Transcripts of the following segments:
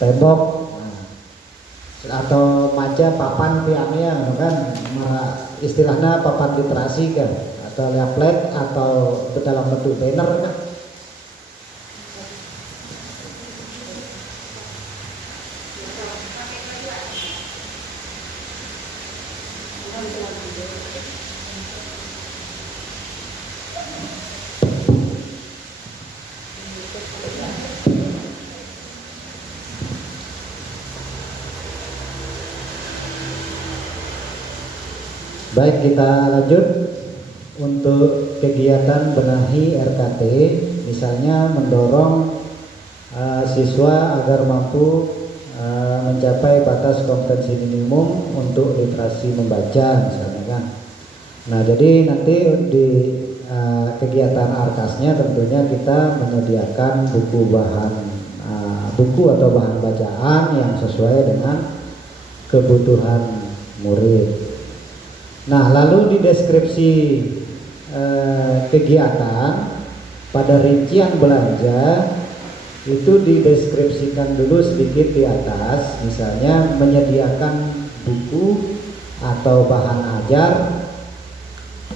tembok, nah, atau maja papan piamnya kan, istilahnya papan literasi kan, atau leaflet atau dalam bentuk banner kan. Baik, kita lanjut untuk kegiatan benahi RKT, misalnya mendorong siswa agar mampu mencapai batas kompetensi minimum untuk literasi membaca misalnya kan. Nah, jadi nanti di kegiatan arkasnya tentunya kita menyediakan buku atau bahan bacaan yang sesuai dengan kebutuhan murid. Nah, lalu di deskripsi kegiatan pada rincian belanja itu dideskripsikan dulu sedikit di atas, misalnya menyediakan buku atau bahan ajar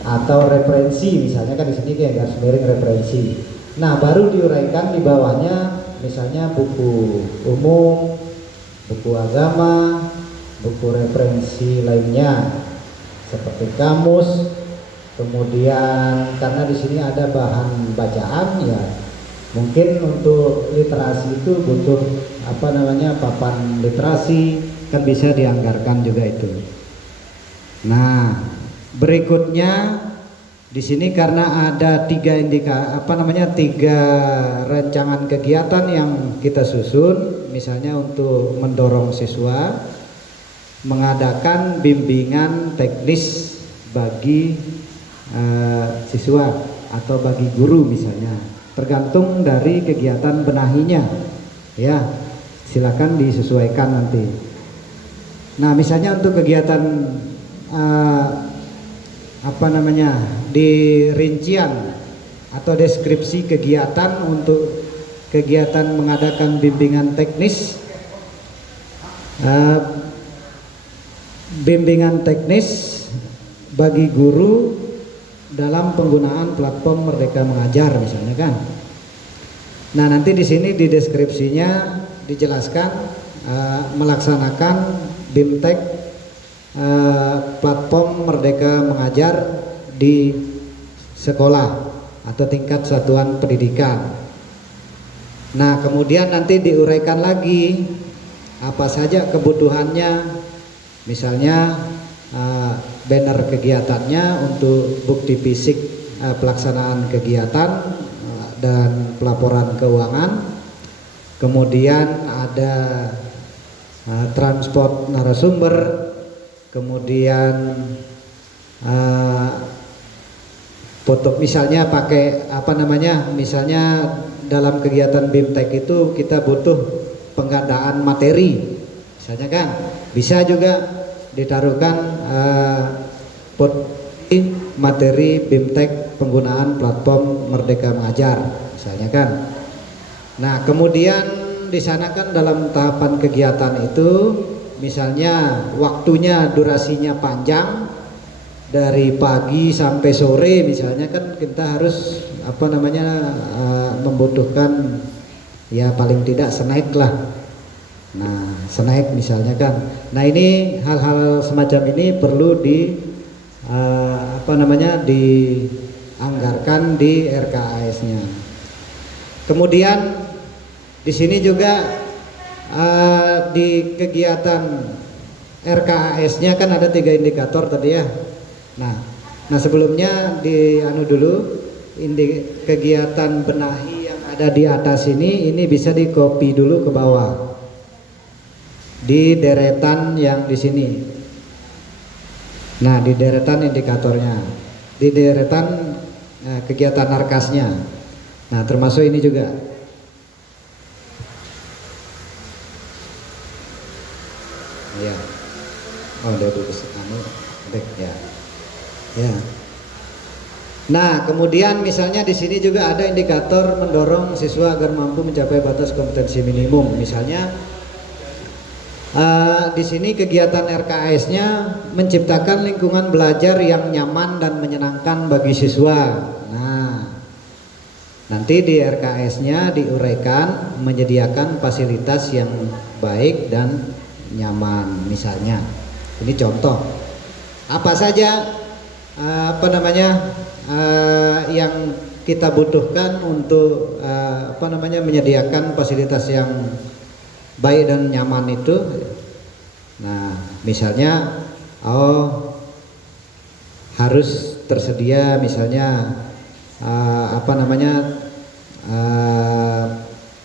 atau referensi, misalnya kan di sini kayak garis miring referensi. Nah, baru diuraikan di bawahnya, misalnya buku umum, buku agama, buku referensi lainnya seperti kamus. Kemudian karena di sini ada bahan bacaan ya, mungkin untuk literasi itu butuh papan literasi, kan bisa dianggarkan juga itu. Nah, berikutnya di sini karena ada tiga rancangan kegiatan yang kita susun, misalnya untuk mendorong siswa mengadakan bimbingan teknis bagi siswa atau bagi guru misalnya, tergantung dari kegiatan benahinya ya, silakan disesuaikan nanti. Nah, misalnya untuk kegiatan di rincian atau deskripsi kegiatan, untuk kegiatan mengadakan bimbingan teknis, bagi guru dalam penggunaan platform Merdeka Mengajar misalnya kan. Nah, nanti di sini di deskripsinya dijelaskan melaksanakan BIMTEK platform Merdeka Mengajar di sekolah atau tingkat satuan pendidikan. Nah, kemudian nanti diuraikan lagi apa saja kebutuhannya, misalnya banner kegiatannya untuk bukti fisik pelaksanaan kegiatan dan pelaporan keuangan, kemudian ada transport narasumber, kemudian foto, misalnya pakai misalnya dalam kegiatan BIMTEK itu kita butuh penggandaan materi misalnya kan, bisa juga ditaruhkan materi BIMTEK penggunaan platform Merdeka Mengajar misalnya kan. Nah, kemudian di sana kan dalam tahapan kegiatan itu misalnya waktunya durasinya panjang dari pagi sampai sore misalnya kan, kita harus membutuhkan ya paling tidak snack lah. Nah, snack misalnya kan. Nah, ini hal-hal semacam ini perlu dianggarkan di RKAS-nya. Kemudian di sini juga di kegiatan RKAS-nya kan ada 3 indikator tadi ya. Nah sebelumnya kegiatan benahi yang ada di atas ini bisa di-copy dulu ke bawah di deretan yang di sini. Nah, di deretan indikatornya, di deretan kegiatan arkasnya. Nah, termasuk ini juga. Ya. Oh, udah ya. Ya. Nah, kemudian misalnya di sini juga ada indikator mendorong siswa agar mampu mencapai batas kompetensi minimum. Misalnya Di sini kegiatan RKS-nya menciptakan lingkungan belajar yang nyaman dan menyenangkan bagi siswa. Nah, nanti di RKS-nya diuraikan menyediakan fasilitas yang baik dan nyaman. Misalnya, ini contoh apa saja yang kita butuhkan untuk menyediakan fasilitas yang baik dan nyaman itu. Nah, misalnya harus tersedia misalnya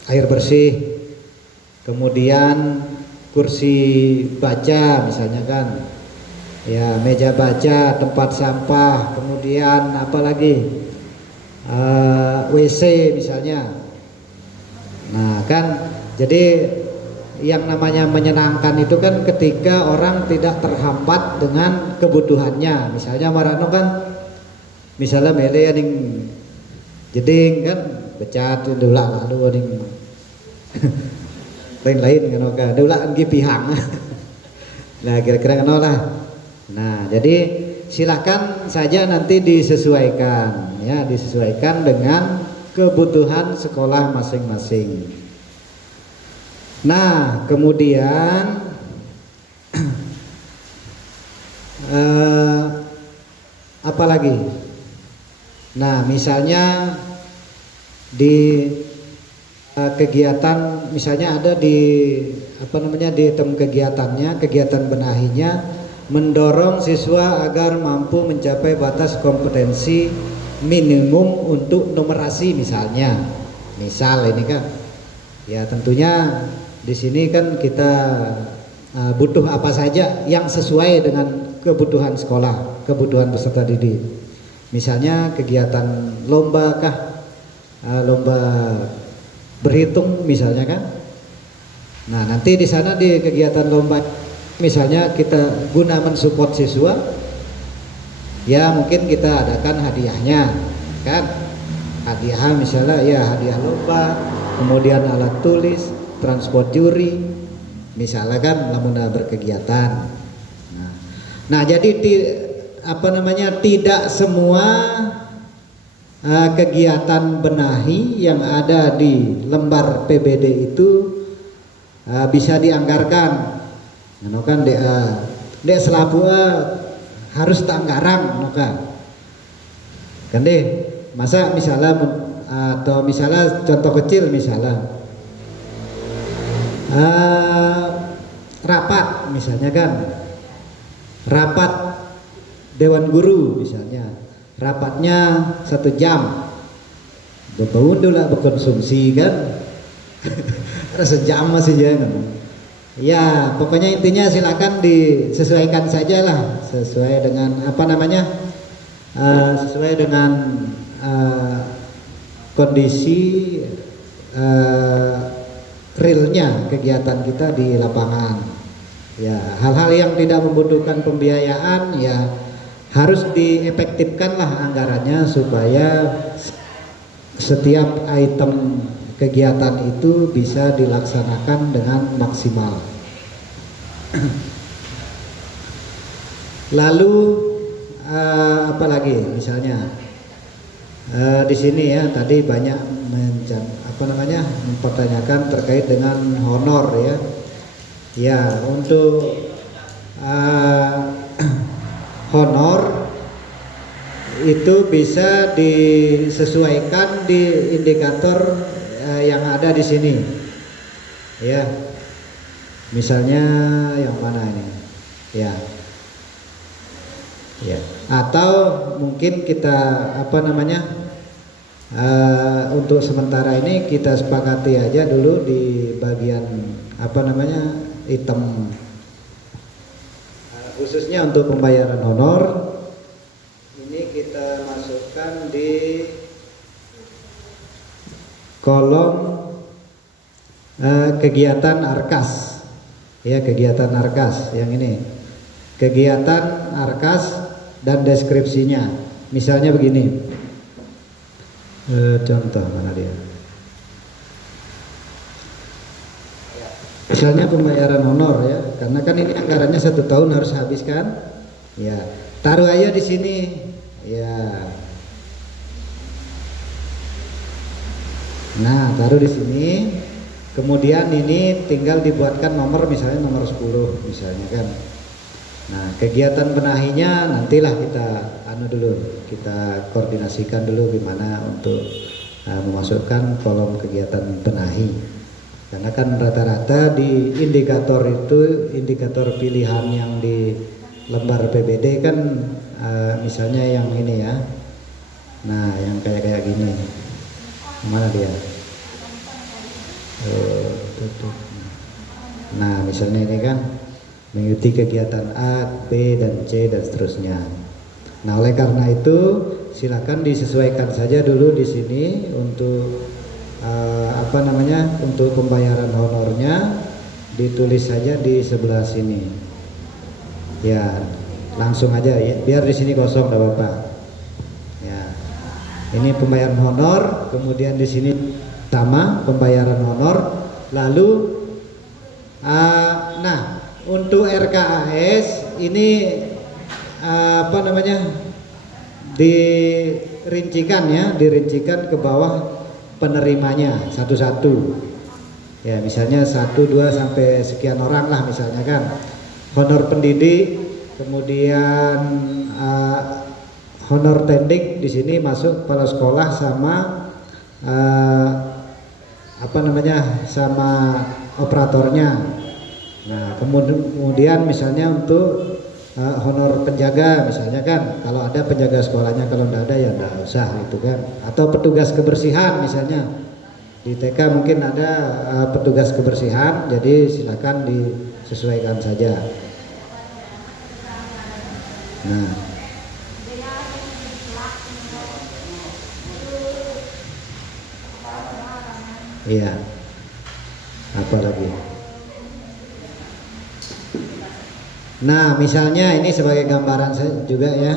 air bersih, kemudian kursi baca misalnya kan, ya meja baca, tempat sampah, kemudian apalagi WC misalnya. Nah kan, jadi yang namanya menyenangkan itu kan ketika orang tidak terhampat dengan kebutuhannya. Misalnya marano kan, misalnya mele yang jeding kan becat dulu lalu yang lain-lain kan oke dulu anggi pihang. Nah kira-kira kan lah. Nah jadi silakan saja nanti disesuaikan ya, disesuaikan dengan kebutuhan sekolah masing-masing. Nah kemudian apa lagi? Nah misalnya di kegiatan, misalnya ada di di item kegiatannya, kegiatan benahinya mendorong siswa agar mampu mencapai batas kompetensi minimum untuk numerasi misalnya. Misal ini kan, ya tentunya di sini kan kita butuh apa saja yang sesuai dengan kebutuhan sekolah, kebutuhan peserta didik. Misalnya kegiatan lomba kah, lomba berhitung misalnya kan. Nah nanti di sana di kegiatan lomba misalnya kita guna mensupport siswa, ya mungkin kita adakan hadiahnya kan, hadiah misalnya ya hadiah lomba, kemudian alat tulis, transport juri misalnya kan namun berkegiatan. Nah jadi tidak semua kegiatan benahi yang ada di lembar PBD itu bisa dianggarkan. Nah kan dia selaku harus tanggarang kan deh, masa misalnya atau misalnya contoh kecil misalnya rapat misalnya kan, rapat dewan guru misalnya, rapatnya 1 jam, berbau dulu berkonsumsi kan. Sejam masih jangan. Ya pokoknya intinya silakan disesuaikan saja lah, sesuai dengan sesuai dengan kondisi realnya kegiatan kita di lapangan. Ya hal-hal yang tidak membutuhkan pembiayaan ya harus diefektifkan lah anggarannya supaya setiap item kegiatan itu bisa dilaksanakan dengan maksimal. Lalu apa lagi misalnya di sini ya tadi banyak mempertanyakan terkait dengan honor ya. Ya untuk honor itu bisa disesuaikan di indikator yang ada di sini ya. Misalnya yang mana ini ya, atau mungkin kita untuk sementara ini kita sepakati aja dulu di bagian item khususnya untuk pembayaran honor ini kita masukkan di kolom kegiatan ARKAS ya, kegiatan ARKAS yang ini, kegiatan ARKAS dan deskripsinya. Misalnya begini, contoh mana dia Misalnya pembayaran honor ya, karena kan ini anggarannya 1 tahun harus habis kan, ya taruh aja di sini, ya. Nah taruh di sini, kemudian ini tinggal dibuatkan nomor, misalnya nomor 10 misalnya kan. Nah kegiatan benahinya nantilah kita kita koordinasikan dulu gimana untuk memasukkan kolom kegiatan benahi, karena kan rata-rata di indikator itu, indikator pilihan yang di lembar PBD kan misalnya yang ini ya, nah yang kayak gini, mana dia, nah misalnya ini kan mengikuti kegiatan A, B, dan C dan seterusnya. Nah oleh karena itu silakan disesuaikan saja dulu di sini untuk untuk pembayaran honornya ditulis saja di sebelah sini. Ya langsung aja ya, biar di sini kosong gak apa-apa. Ya ini pembayaran honor, kemudian di sini sama pembayaran honor. Lalu nah untuk RKAS ini dirincikan ke bawah penerimanya satu-satu ya, misalnya 1, 2 sampai sekian orang lah misalnya kan, honor pendidik, kemudian honor tendik di sini masuk kepala sekolah sama sama operatornya. Nah kemudian misalnya untuk honor penjaga misalnya kan, kalau ada penjaga sekolahnya, kalau tidak ada ya tidak usah gitu kan, atau petugas kebersihan misalnya di TK mungkin ada petugas kebersihan, jadi silakan disesuaikan saja. Nah iya, apa lagi? Nah misalnya ini sebagai gambaran juga ya,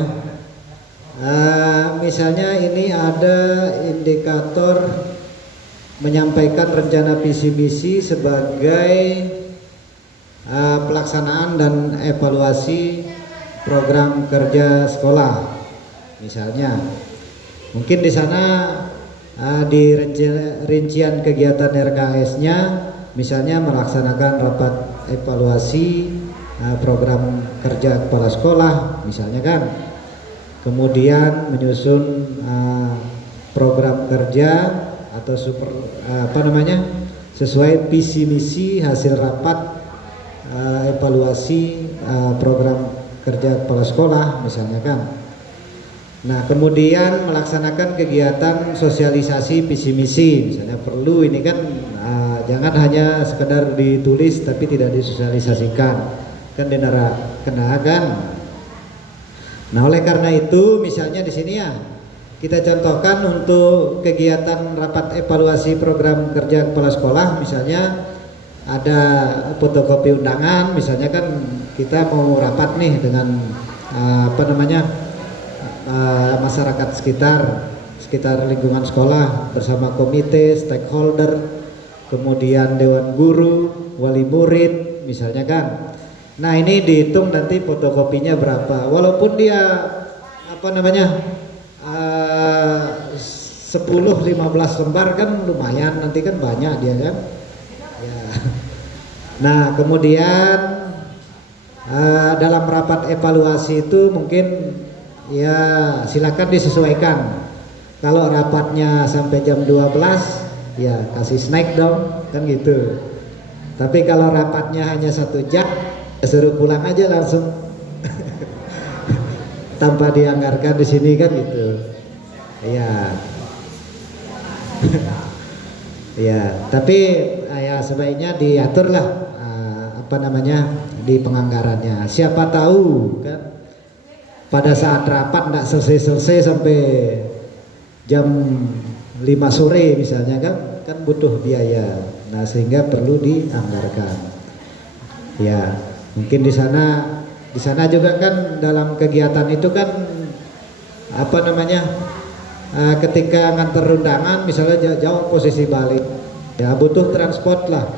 misalnya ini ada indikator menyampaikan rencana visi misi sebagai pelaksanaan dan evaluasi program kerja sekolah misalnya. Mungkin di sana di rincian kegiatan RKS-nya misalnya melaksanakan rapat evaluasi program kerja kepala sekolah misalnya kan, kemudian menyusun program kerja atau sesuai visi misi hasil rapat evaluasi program kerja kepala sekolah misalnya kan. Nah kemudian melaksanakan kegiatan sosialisasi visi misi misalnya, perlu ini kan jangan hanya sekedar ditulis tapi tidak disosialisasikan kan, kenakan. Nah oleh karena itu misalnya di sini ya kita contohkan untuk kegiatan rapat evaluasi program kerja kepala sekolah, misalnya ada fotokopi undangan misalnya kan, kita mau rapat nih dengan masyarakat sekitar lingkungan sekolah bersama komite, stakeholder, kemudian dewan guru, wali murid misalnya kan. Nah ini dihitung nanti fotokopinya berapa, walaupun dia 10-15 lembar kan lumayan, nanti kan banyak dia kan ya. Nah kemudian dalam rapat evaluasi itu mungkin ya silakan disesuaikan. Kalau rapatnya sampai jam 12 ya kasih snack dong kan gitu, tapi kalau rapatnya hanya 1 jam suruh pulang aja langsung tanpa dianggarkan di sini kan gitu ya. Ya tapi ya sebaiknya diaturlah di penganggarannya, siapa tahu kan pada saat rapat tidak selesai sampai jam 5 sore misalnya kan butuh biaya. Nah sehingga perlu dianggarkan ya. Mungkin di sana juga kan dalam kegiatan itu kan ketika nganter undangan misalnya jauh posisi balik ya butuh transport lah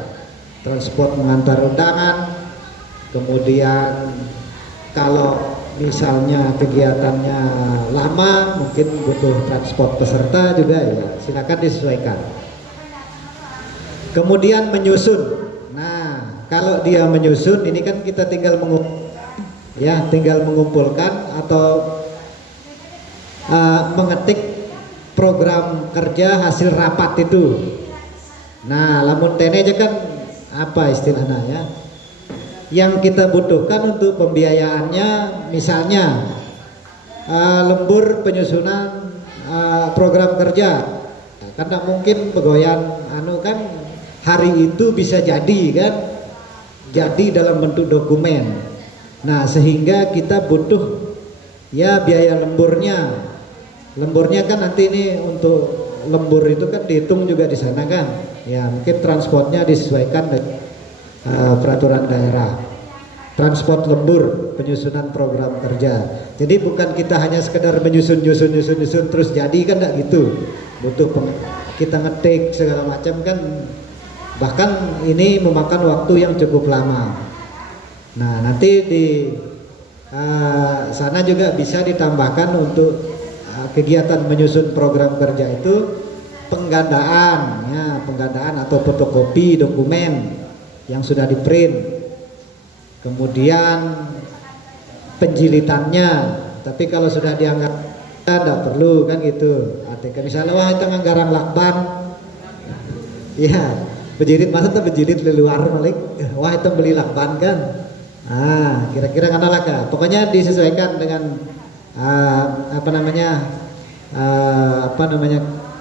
transport mengantar undangan. Kemudian kalau misalnya kegiatannya lama, mungkin butuh transport peserta juga, ya silakan disesuaikan. Kemudian menyusun. Nah, kalau dia menyusun, ini kan kita tinggal mengumpulkan atau mengetik program kerja hasil rapat itu. Nah, lamun tene aja kan apa istilahnya ya? Yang kita butuhkan untuk pembiayaannya, misalnya lembur penyusunan program kerja. Karena mungkin pegawaian kan hari itu bisa jadi kan, jadi dalam bentuk dokumen. Nah, sehingga kita butuh ya biaya lemburnya. Lemburnya kan nanti ini untuk lembur itu kan dihitung juga di sana kan. Ya, mungkin transportnya disesuaikan dengan peraturan daerah. Transport lembur penyusunan program kerja. Jadi bukan kita hanya sekedar menyusun terus jadi kan, enggak gitu. Butuh kita ngetik segala macam kan, bahkan ini memakan waktu yang cukup lama. Nah, nanti di sana juga bisa ditambahkan untuk kegiatan menyusun program kerja itu penggandaan, ya, penggandaan atau fotokopi dokumen yang sudah di print. Kemudian penjilitannya, tapi kalau sudah dianggap tidak perlu kan gitu. Artinya misalnya wah itu nganggarang lakban, ya penjilit masa tuh penjilit di luar balik, wah itu beli lakban kan. Kira-kira kan lah, pokoknya disesuaikan dengan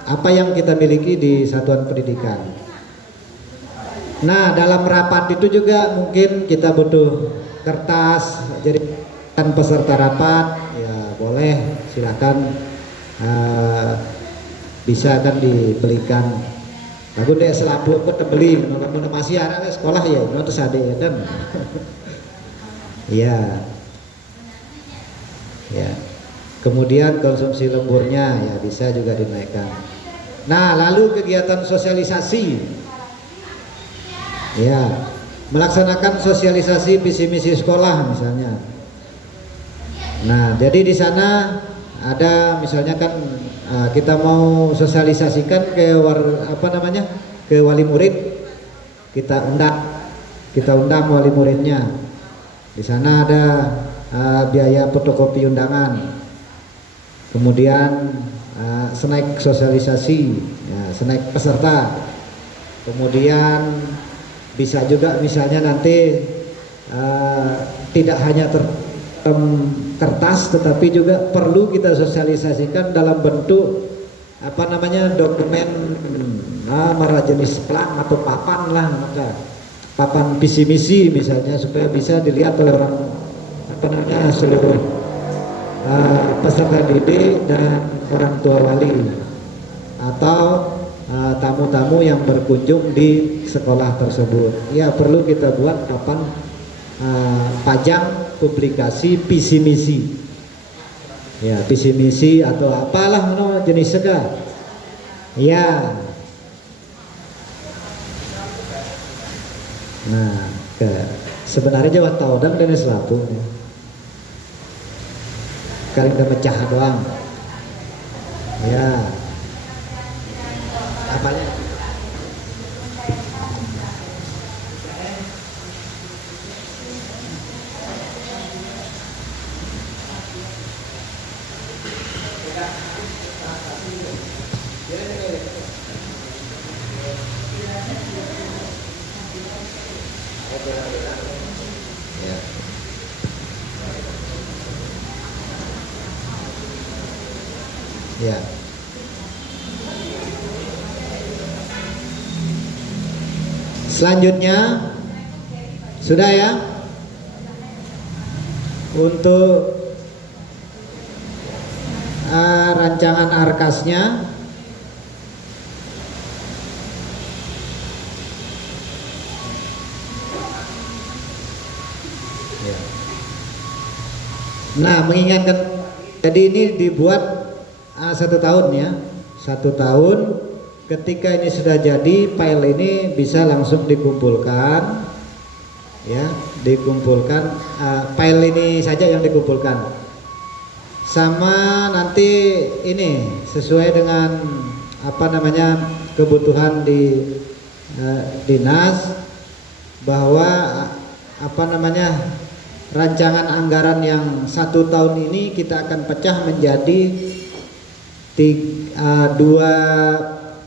apa yang kita miliki di satuan pendidikan. Nah, dalam rapat itu juga mungkin kita butuh kertas, jadi kan peserta rapat ya boleh silakan bisa kan dibelikan. Lagu deh selapu aku beli, kalau masih anak sekolah ya, terus ada ya kan. Iya. Ya. Kemudian konsumsi lemburnya ya bisa juga dinaikkan. Nah, lalu kegiatan sosialisasi. Ya, melaksanakan sosialisasi visi misi sekolah misalnya. Nah, jadi di sana ada misalnya kan kita mau sosialisasikan ke ke wali murid, kita undang wali muridnya. Di sana ada biaya fotokopi undangan, kemudian snack sosialisasi, ya, snack peserta, kemudian bisa juga misalnya nanti tidak hanya kertas, tetapi juga perlu kita sosialisasikan dalam bentuk dokumen marah jenis plang atau papan lah, maka papan visi misi misalnya, supaya bisa dilihat oleh orang seluruh peserta didik dan orang tua wali atau tamu-tamu yang berkunjung di sekolah tersebut. Ya, perlu kita buat papan pajang publikasi visi misi. Ya, visi misi atau apalah jenis sega. Ya. Nah, sebenarnya Jawa Taudang dan Selapu. Kali udah mecah doang. Ya. Apanya? Ya. Selanjutnya sudah ya, untuk rancangan arkasnya ya. Nah, mengingatkan, jadi ini dibuat 1 tahun ya, 1 tahun ketika ini sudah jadi, file ini bisa langsung dikumpulkan, ya, dikumpulkan. File ini saja yang dikumpulkan, sama nanti ini sesuai dengan apa namanya kebutuhan di dinas, bahwa apa namanya rancangan anggaran yang 1 tahun ini kita akan pecah menjadi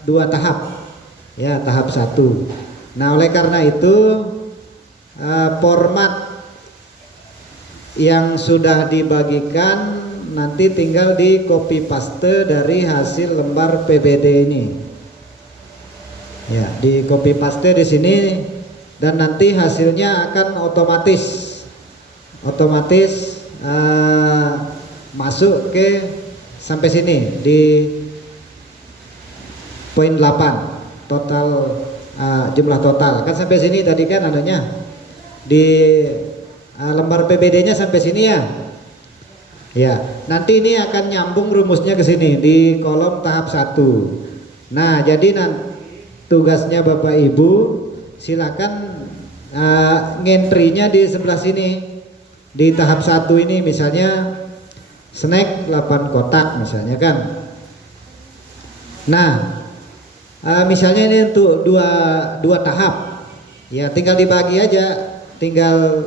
dua tahap, ya, tahap 1. Nah, oleh karena itu format yang sudah dibagikan nanti tinggal di copy paste dari hasil lembar PBD ini, ya, di copy paste di sini, dan nanti hasilnya akan otomatis masuk ke sampai sini di poin 8 total, jumlah total kan sampai sini tadi kan adanya di lembar PBD-nya sampai sini, ya. Ya, nanti ini akan nyambung rumusnya ke sini di kolom tahap 1. Nah, jadi tugasnya Bapak Ibu silakan ngentrinya di sebelah sini di tahap 1 ini, misalnya snack 8 kotak misalnya kan. Nah, misalnya ini untuk dua tahap, ya, tinggal dibagi aja, tinggal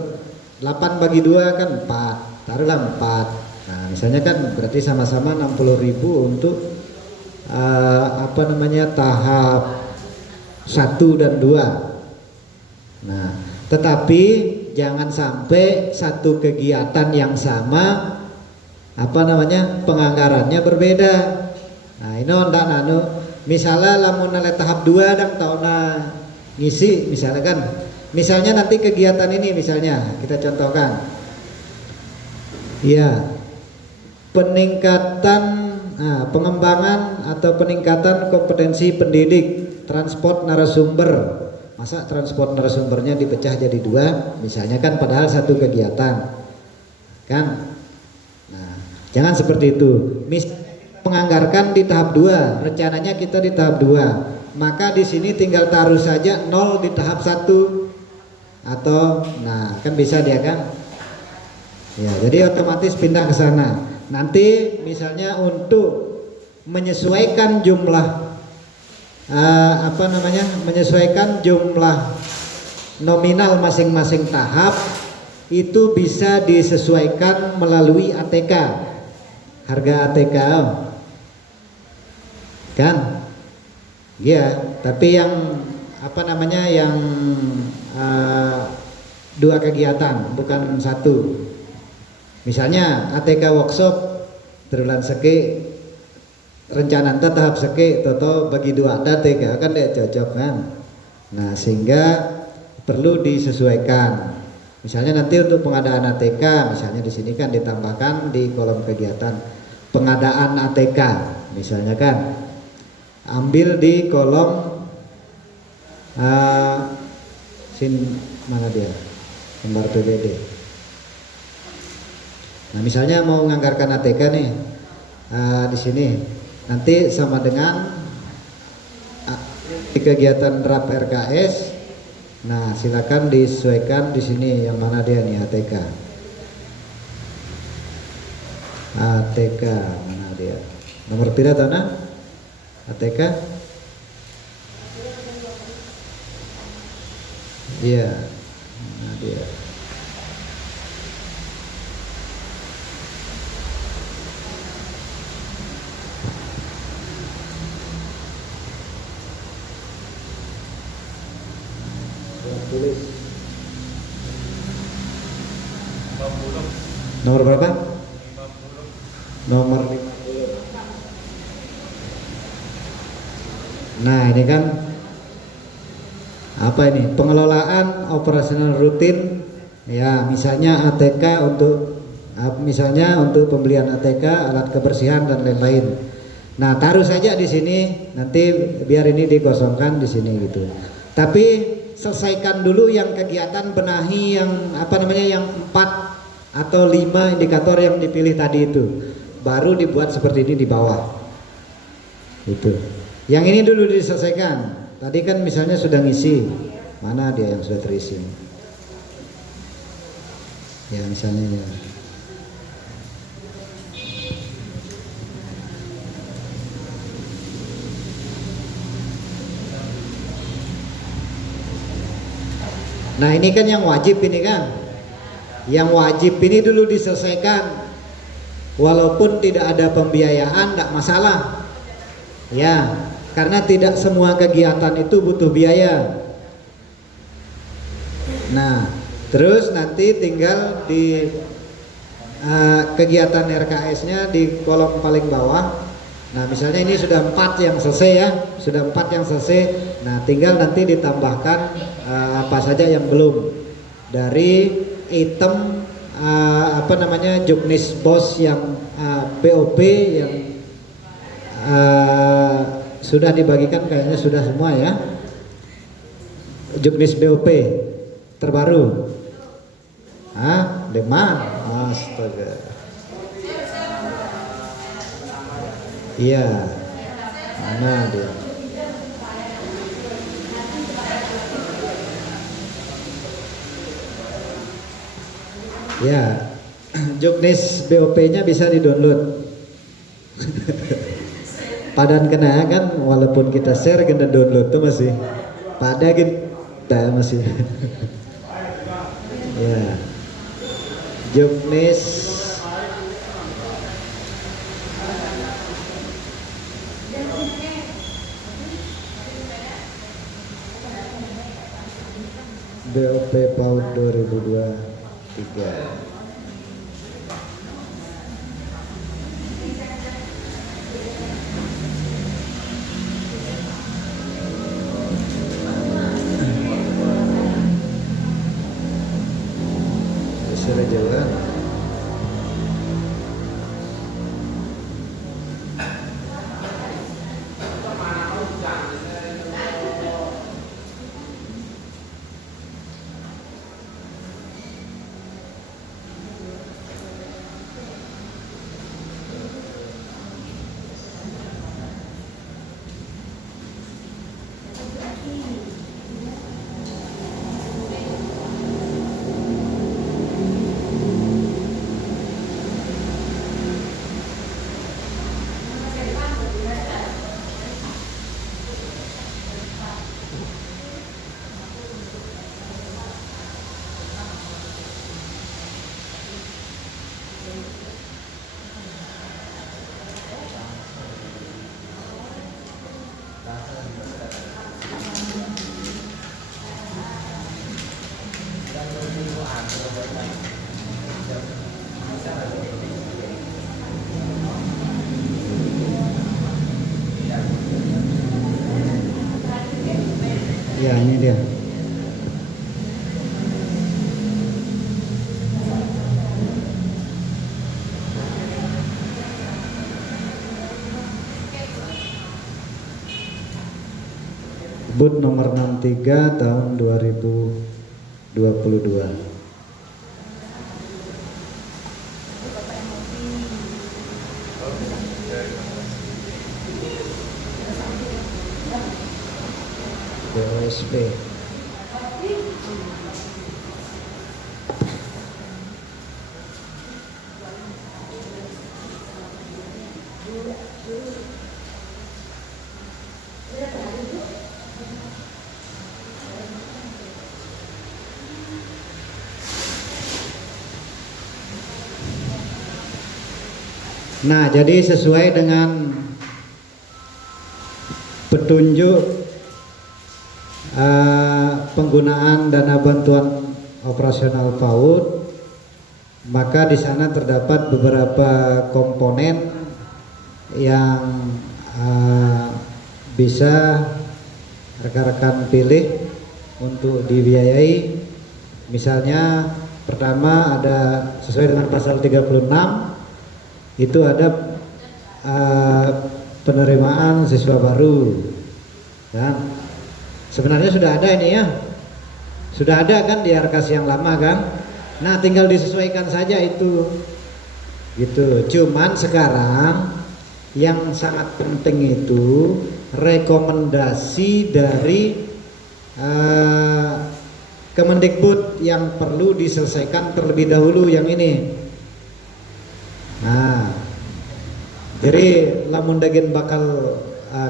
8 bagi 2 kan 4, taruhlah 4. Nah, misalnya kan berarti sama-sama 60.000 untuk apa namanya tahap 1 dan 2. Nah, tetapi jangan sampai satu kegiatan yang sama apa namanya penganggarannya berbeda. Nah, ini ndak nanu misalnya lamun nale tahap 2 dan tahun ngisi misalnya kan, misalnya nanti kegiatan ini misalnya kita contohkan, ya, peningkatan pengembangan atau peningkatan kompetensi pendidik transport narasumber. Masa transport narasumbernya dipecah jadi 2 misalnya kan, padahal satu kegiatan kan. Nah, jangan seperti itu. Menganggarkan di tahap 2, rencananya kita di tahap 2, maka di sini tinggal taruh saja 0 di tahap 1 atau nah kan bisa dia kan, ya, jadi otomatis pindah ke sana. Nanti misalnya untuk menyesuaikan jumlah apa namanya menyesuaikan jumlah nominal masing-masing tahap itu bisa disesuaikan melalui ATK, harga ATK kan, ya. Tapi yang apa namanya yang 2 kegiatan bukan 1, misalnya ATK workshop triwulan seke rencana tahap seke toto bagi 2 ada ATK kan dia cocok kan. Nah, sehingga perlu disesuaikan. Misalnya nanti untuk pengadaan ATK misalnya di sini kan ditambahkan di kolom kegiatan pengadaan ATK misalnya kan, ambil di kolom mana dia lembar PBD. Nah, misalnya mau menganggarkan ATK nih di sini nanti sama dengan di kegiatan RAP RKS. Nah, silakan disesuaikan di sini yang mana dia nih ATK. ATK mana dia? Nomor pira tanah ATK? Iya, mana dia? Tulis. Nomor berapa? 50. Nomor 50. Nah, ini kan apa ini? Pengelolaan operasional rutin, ya, misalnya ATK untuk misalnya untuk pembelian ATK, alat kebersihan dan lain-lain. Nah, taruh saja di sini, nanti biar ini dikosongkan di sini gitu. Tapi selesaikan dulu yang kegiatan benahi yang apa namanya yang 4 atau 5 indikator yang dipilih tadi itu, baru dibuat seperti ini di bawah itu. Yang ini dulu diselesaikan. Tadi kan misalnya sudah ngisi, mana dia yang sudah terisi? Ya misalnya ya. Nah ini kan yang wajib ini kan. Yang wajib ini dulu diselesaikan. Walaupun tidak ada pembiayaan, tidak masalah. Ya, karena tidak semua kegiatan itu butuh biaya. Nah, terus nanti tinggal di kegiatan RKS-nya di kolom paling bawah. Nah, misalnya ini sudah 4 yang selesai ya, sudah 4 yang selesai. Nah, tinggal nanti ditambahkan apa saja yang belum dari item apa namanya juknis bos yang POP yang sudah dibagikan, kayaknya sudah semua ya. Juknis BOP terbaru. 5. Astaga. Iya. Mana dia? Ya. Juknis BOP-nya bisa di-download. Padan kena kan, walaupun kita share kena download tuh masih pada kita masih. Ya. Juknis BOP PAUD 2023. Sudah jalan. Ya ini dia. BUT nomor 63 tahun 2022. BOSP. Nah, jadi sesuai dengan petunjuk penggunaan dana bantuan operasional PAUD, maka di sana terdapat beberapa komponen yang bisa rekan-rekan pilih untuk dibiayai. Misalnya pertama ada sesuai dengan pasal 36 itu ada penerimaan siswa baru. Dan sebenarnya sudah ada ini ya, sudah ada kan di RKS yang lama kan. Nah tinggal disesuaikan saja itu gitu. Cuman sekarang yang sangat penting itu rekomendasi dari Kemendikbud yang perlu diselesaikan terlebih dahulu yang ini. Nah, jadi lamun dagen bakal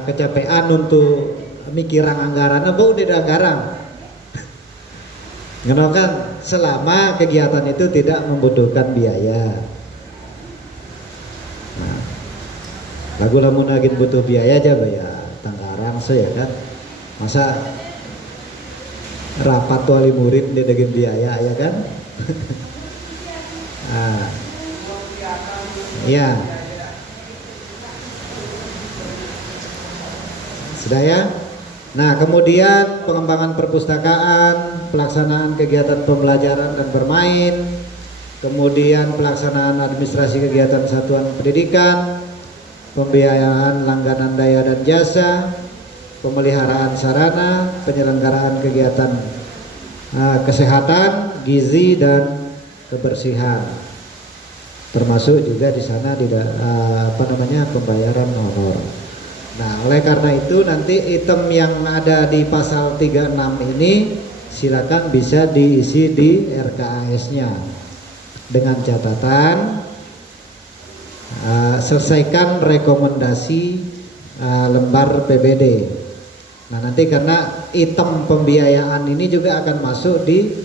kecapean untuk mikiran anggaran, apa udah ada anggaran. Kan selama kegiatan itu tidak membutuhkan biaya. Nah, lagu lamun lagi butuh biaya aja ya tanggarang ya kan. Masa rapat wali murid dia dengan biaya ya kan. Nah, ya sudah ya. Nah, kemudian pengembangan perpustakaan, pelaksanaan kegiatan pembelajaran dan bermain, kemudian pelaksanaan administrasi kegiatan satuan pendidikan, pembiayaan langganan daya dan jasa, pemeliharaan sarana, penyelenggaraan kegiatan kesehatan, gizi dan kebersihan, termasuk juga di sana pembayaran honor. Nah, oleh karena itu nanti item yang ada di pasal 36 ini silakan bisa diisi di RKAS-nya dengan catatan selesaikan rekomendasi lembar PBD. Nah, nanti karena item pembiayaan ini juga akan masuk di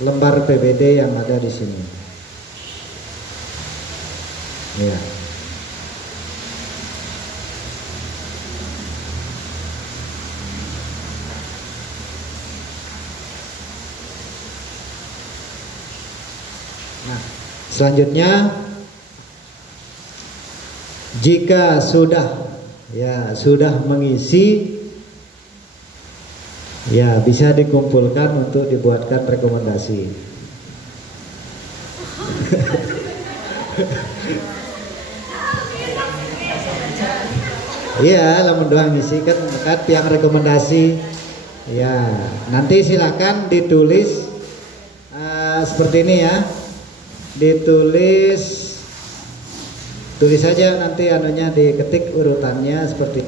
lembar PBD yang ada di sini. Ya. Nah, selanjutnya jika sudah mengisi ya bisa dikumpulkan untuk dibuatkan rekomendasi. Iya, lamun doang ngisi kan yang rekomendasi. Ya, nanti silakan ditulis seperti ini ya. Tulis saja nanti anunya, diketik urutannya seperti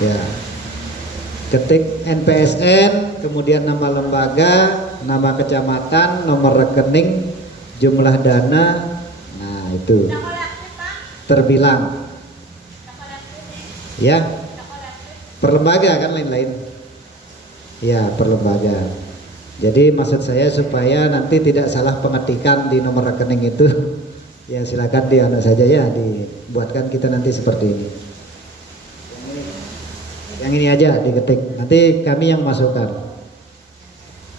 ya, ketik NPSN, kemudian nama lembaga, nama kecamatan, nomor rekening, jumlah dana. Nah, itu terbilang ya, per lembaga kan lain-lain ya, per lembaga. Jadi maksud saya supaya nanti tidak salah pengetikan di nomor rekening itu, ya silakan dianu saja ya, dibuatkan kita nanti seperti ini. Yang ini aja diketik, nanti kami yang masukkan.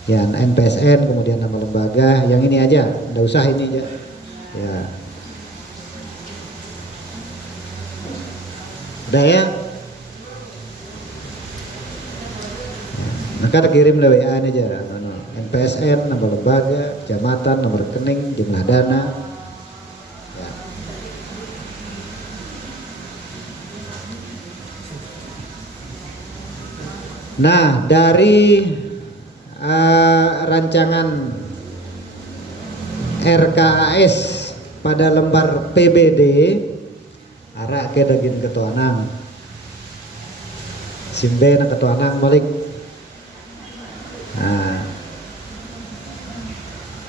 Ya, NPSN, kemudian nama lembaga, yang ini aja, nggak usah ini aja. Ya. Udah ya? Maka kirim lewat WA aja, NPSN, nama lembaga, kecamatan, nomor rekening, jumlah dana. Ya. Nah, dari rancangan RKAS pada lembar PBD arak ke daging ketuanang simbe na ketuanang balik. Nah,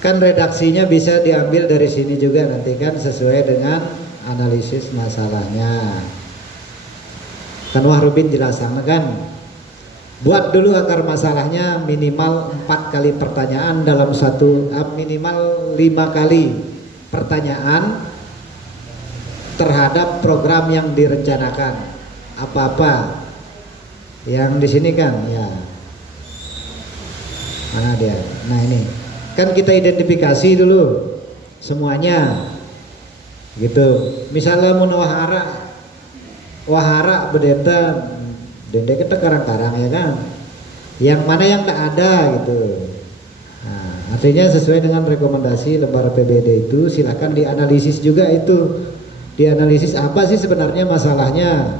kan redaksinya bisa diambil dari sini juga nanti kan, sesuai dengan analisis masalahnya. Kan Wahrudin jelaskan kan, buat dulu akar masalahnya minimal 4 kali pertanyaan dalam minimal 5 kali pertanyaan terhadap program yang direncanakan. Apa-apa yang di sini kan ya. Mana dia? Nah, ini kan kita identifikasi dulu semuanya gitu. Misalnya mau wahara bedeta dende kita karang-karang ya kan, yang mana yang tak ada gitu. Nah, artinya sesuai dengan rekomendasi lembar PBD itu silakan dianalisis juga, itu dianalisis apa sih sebenarnya masalahnya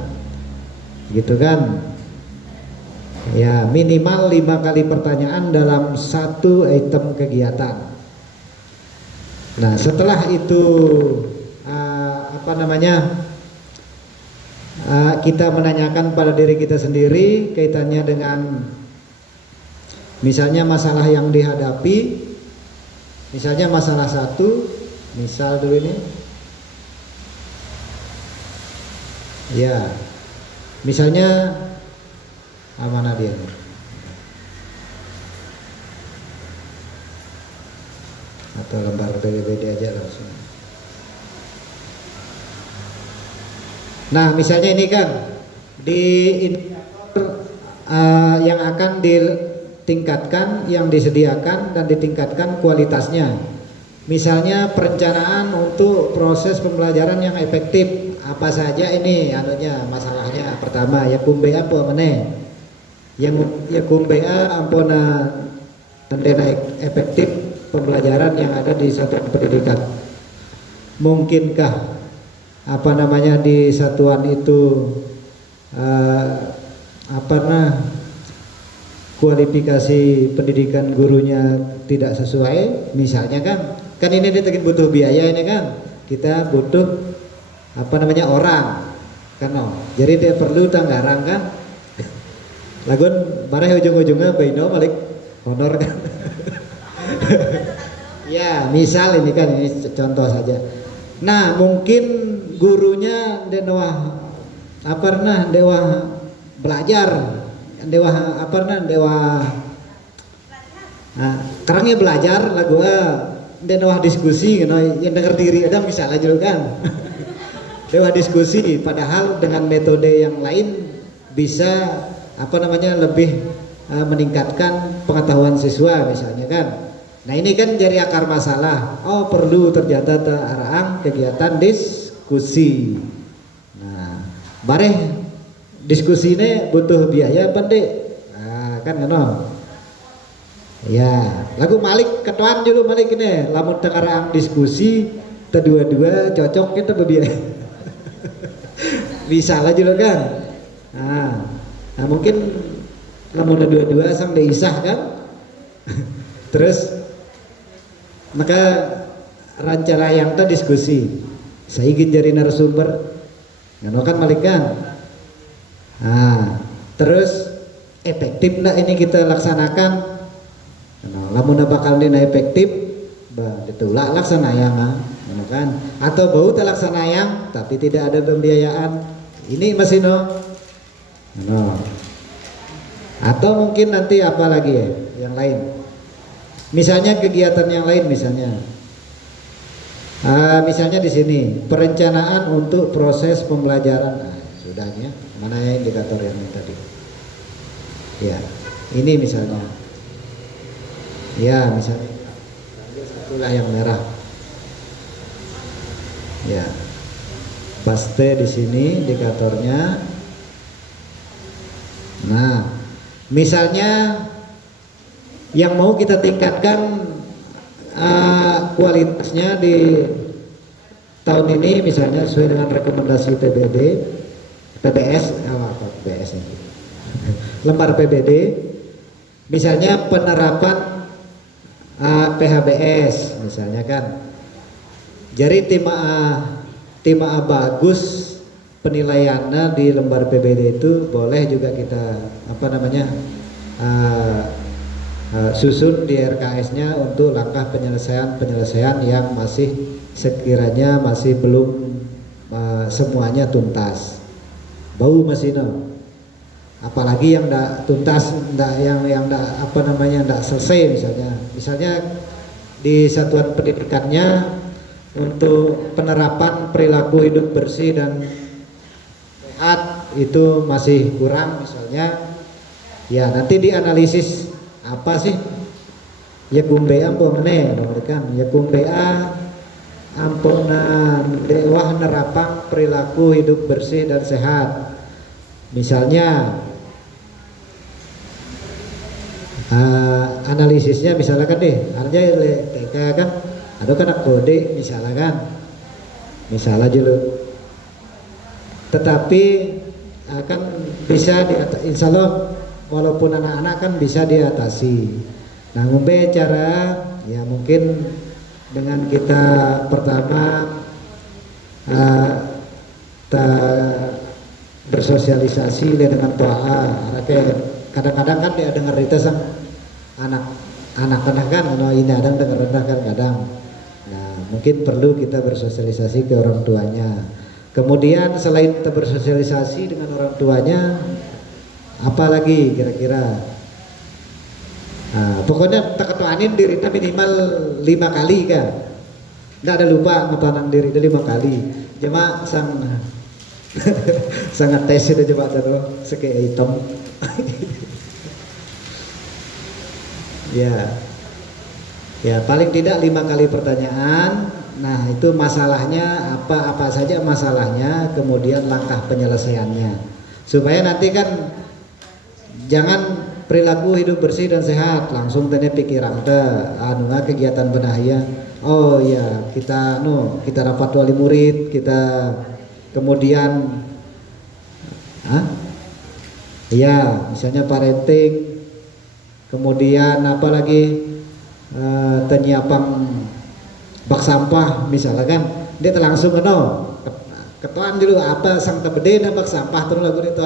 gitu kan ya. Minimal 5 kali pertanyaan dalam satu item kegiatan. Nah, setelah itu kita menanyakan pada diri kita sendiri kaitannya dengan misalnya masalah yang dihadapi, misalnya masalah satu, misal dulu ini, ya, misalnya mana dia nih? Atau lembar BBBD aja langsung. Nah, misalnya ini kan di indikator yang akan ditingkatkan, yang disediakan dan ditingkatkan kualitasnya. Misalnya perencanaan untuk proses pembelajaran yang efektif, apa saja ini anunya masalahnya. Pertama, ya kumbea apa meneh? Yang ya kumbea ampuna tendena efektif pembelajaran yang ada di satuan pendidikan. Mungkinkah apa namanya di satuan itu kualifikasi pendidikan gurunya tidak sesuai, misalnya kan ini kita butuh biaya, ini kan kita butuh apa namanya orang kan, jadi dia perlu tanggarang kan, lagun marah ujung-ujungnya baino balik honor kan. Ya misal ini kan, ini contoh saja. Nah mungkin gurunya dewa belajar kerangnya belajar lagu dewa diskusi yang denger diri ada misalnya juga kan. Dewa diskusi padahal dengan metode yang lain bisa lebih meningkatkan pengetahuan siswa misalnya kan. Nah ini kan jadi akar masalah. Oh perlu ternyata terarang kegiatan diskusi. Nah bareh diskusi ini butuh biaya pendek. Nah kan ya lagu Malik ketuan dulu Malik ini lamun terarang diskusi kedua-dua cocok kita berbiaya. Bisa lah juga kan. Nah mungkin lamun dua-dua sang diisah kan. Terus maka rencana yang tadi diskusi saya ingin jadi narasumber kan Malik kan. Terus efektif enggak ini kita laksanakan, lamun bakal dina efektif ditulak laksana yang kan, atau bau laksana yang tapi tidak ada pembiayaan ini masih atau mungkin nanti apa lagi ya yang lain. Misalnya kegiatan yang lain misalnya di sini perencanaan untuk proses pembelajaran. Sudahnya mana indikator yang tadi? Ya, ini misalnya. Ya, misalnya itulah yang merah. Ya. Paste di sini indikatornya. Nah, misalnya yang mau kita tingkatkan kualitasnya di tahun ini misalnya sesuai dengan rekomendasi PBS ini lembar PBD misalnya penerapan PHBS misalnya kan, jadi tim A bagus penilaiannya di lembar PBD itu boleh juga kita susun di RKS-nya untuk langkah penyelesaian yang masih sekiranya masih belum semuanya tuntas. Bau masih apalagi yang tidak tuntas, yang tidak selesai misalnya di satuan pendidikannya untuk penerapan perilaku hidup bersih dan sehat itu masih kurang misalnya. Ya nanti dianalisis apa sih ya kumbea ampun kan ya kumbea ampuna dewa nerapang perilaku hidup bersih dan sehat misalnya. Analisisnya misalnya kan artinya TK kan ada kan kode misalnya kan misalnya dulu, tetapi akan bisa insya Allah walaupun anak-anak kan bisa diatasi. Nah ngombe cara ya mungkin dengan kita pertama bersosialisasi dengan doa. Kadang-kadang kan dia dengar itu sang anak-anak kan, ini ada dengar rendah kan kadang. Nah, mungkin perlu kita bersosialisasi ke orang tuanya. Kemudian selain kita bersosialisasi dengan orang tuanya, apa lagi kira-kira? Nah, pokoknya teketuanin diri kita minimal 5 kali kan. Nggak ada lupa ngetanan diri itu 5 kali. Cuma sangat tes itu coba tuh seke hitam. Ya paling tidak 5 kali pertanyaan. Nah itu masalahnya apa saja masalahnya, kemudian langkah penyelesaiannya, supaya nanti kan jangan perilaku hidup bersih dan sehat langsung tanya pikiran kegiatan benahya. Oh ya kita rapat wali murid, kita kemudian ya misalnya parenting, kemudian apa lagi penyiapan bak sampah misalnya kan, dia langsung ketuan dulu apa sang tebede bak sampah terus lagu itu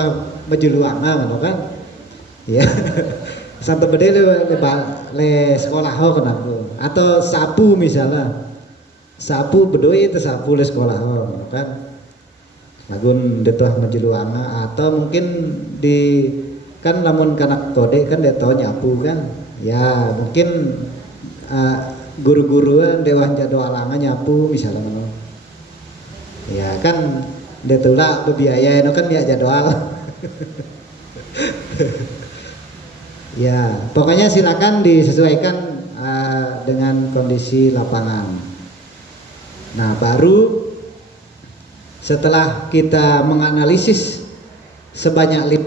majuluanga kan ya. Sang tebede le sekolah kenapa, atau sapu misalnya, sapu bedoi itu sapu le sekolah kan lagun dia telah majuluanga, atau mungkin di kan lamun kanak kode kan dia tahu nyapu kan ya, mungkin guru-guruan dewan jadwal alangan nyapu misalnya ya kan dia tulak berbiaya itu kan dia jadwal. Ya pokoknya silakan disesuaikan dengan kondisi lapangan. Nah baru setelah kita menganalisis sebanyak 5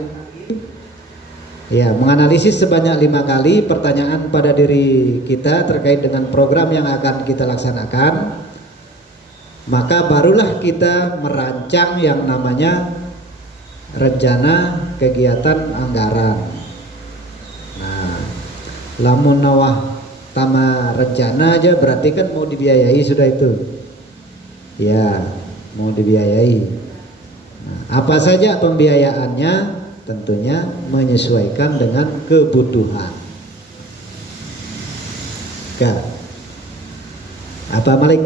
kali pertanyaan pada diri kita terkait dengan program yang akan kita laksanakan, maka barulah kita merancang yang namanya rencana kegiatan anggaran. Nah, lamun nawah tama rencana aja berarti kan mau dibiayai sudah itu. Ya, mau dibiayai. Nah, apa saja pembiayaannya? Tentunya menyesuaikan dengan kebutuhan. Oke. Apa Malik?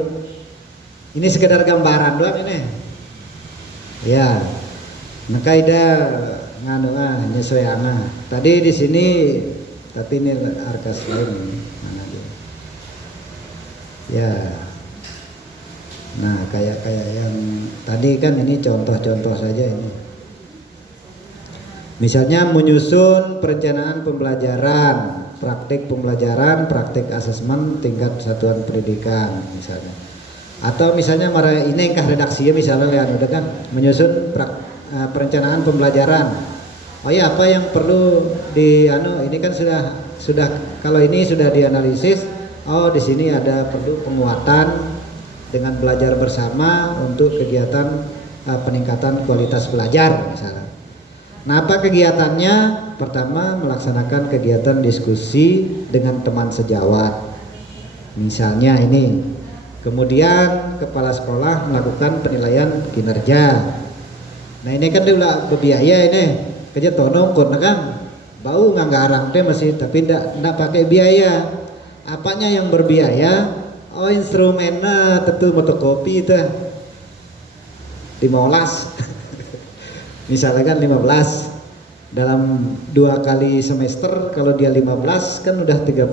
Ini sekedar gambaran doang ini. Ya. Maka ida nyesuaian. Tadi di sini tapi ini arkas lain ini. Mana dia? Ya. Nah, kayak yang tadi kan ini contoh-contoh saja ini. Misalnya menyusun perencanaan pembelajaran, praktik pembelajaran, praktik asesmen tingkat satuan pendidikan misalnya. Atau misalnya ini engkah redaksinya misalnya udah kan menyusun perencanaan pembelajaran. Oh ya apa yang perlu ini kan sudah kalau ini sudah dianalisis. Oh di sini ada perlu penguatan dengan belajar bersama untuk kegiatan peningkatan kualitas belajar misalnya. Nah apa kegiatannya? Pertama melaksanakan kegiatan diskusi dengan teman sejawat misalnya ini. Kemudian kepala sekolah melakukan penilaian kinerja. Nah ini kan dia berbiaya ini kerja tono kon kan bau nganggarang teh masih tapi ndak pakai biaya. Apanya yang berbiaya? Oh instrumennya tentu fotokopi itu 15. Misalnya kan 15 dalam 2 kali semester, kalau dia 15 kan udah 30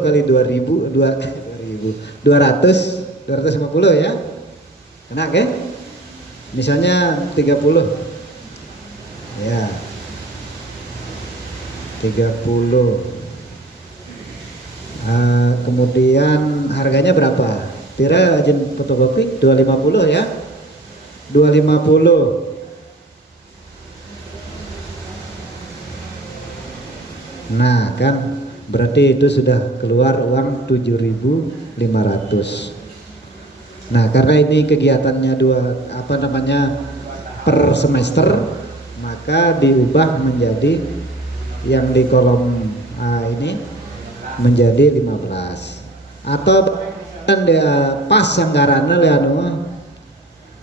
kali 250 ya enak ya, misalnya 30 ya 30 kemudian harganya berapa kira ajen fotokopi 250 ya 250. Nah kan berarti itu sudah keluar uang 7.500. Nah karena ini kegiatannya per semester, maka diubah menjadi yang di kolom ini menjadi 15. Atau kan dia pas anggarannya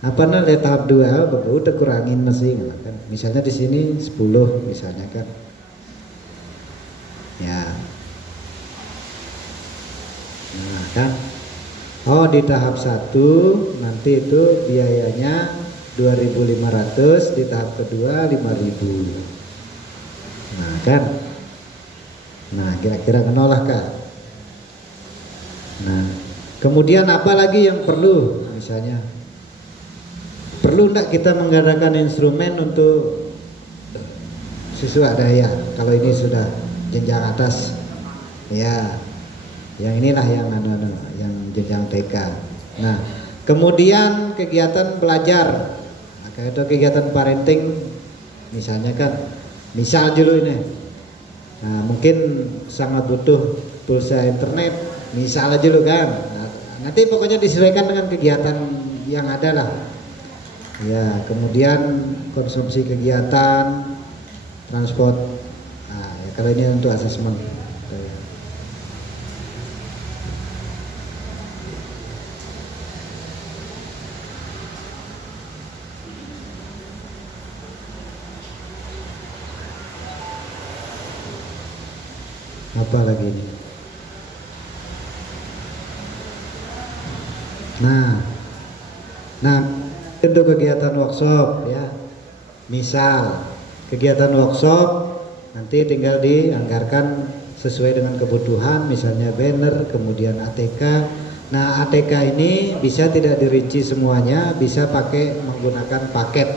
apa namanya tahap 2 udah kurangin masih kan. Misalnya di sini 10 misalnya kan. Ya. Nah, kan. Oh, di tahap 1 nanti itu biayanya 2.500, di tahap kedua 5.000. Nah, kan. Nah, kira-kira kenal Kak. Nah, kemudian apa lagi yang perlu? Misalnya perlu enggak kita menggunakan instrumen untuk siswa daya kalau ini sudah jenjang atas ya, yang inilah yang yang jenjang TK. Nah, kemudian kegiatan belajar atau kegiatan parenting misalnya kan, misal dulu ini, nah mungkin sangat butuh pulsa internet misal aja dulu kan. Nah, nanti pokoknya disesuaikan dengan kegiatan yang ada lah ya. Kemudian konsumsi kegiatan transport. Nah, ya kalau ini untuk asesmen. Apa lagi ini? Nah, untuk kegiatan workshop ya. Misal kegiatan workshop nanti tinggal dianggarkan sesuai dengan kebutuhan, misalnya banner, kemudian ATK. Nah, ATK ini bisa tidak dirinci semuanya, bisa pakai menggunakan paket.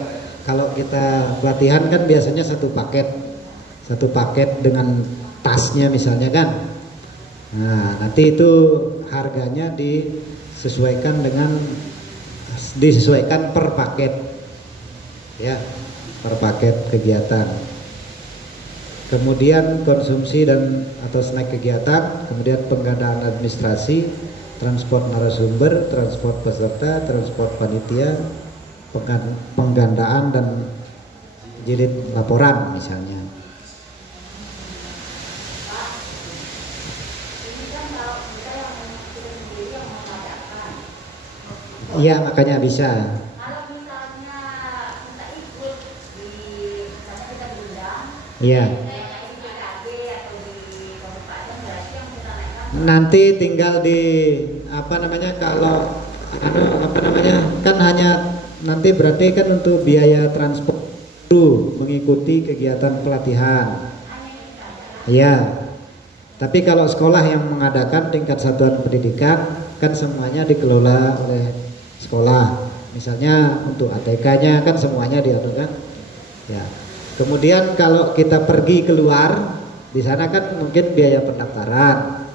Kalau kita pelatihan kan biasanya satu paket dengan tasnya misalnya kan. Nah, nanti itu harganya disesuaikan per paket ya, per paket kegiatan. Kemudian konsumsi dan atau snack kegiatan, kemudian penggandaan administrasi, transport narasumber, transport peserta, transport panitia, penggandaan dan jilid laporan misalnya. Iya, makanya bisa. Kalau misalnya kita ikut di, misalnya kita diundang, iya. Nanti tinggal di apa namanya, kalau apa namanya kan hanya nanti berarti kan untuk biaya transport dulu mengikuti kegiatan pelatihan. Iya. Tapi kalau sekolah yang mengadakan tingkat satuan pendidikan kan semuanya dikelola oleh sekolah. Misalnya untuk ATK-nya kan semuanya diatur kan. Ya. Kemudian kalau kita pergi keluar, di sana kan mungkin biaya pendaftaran.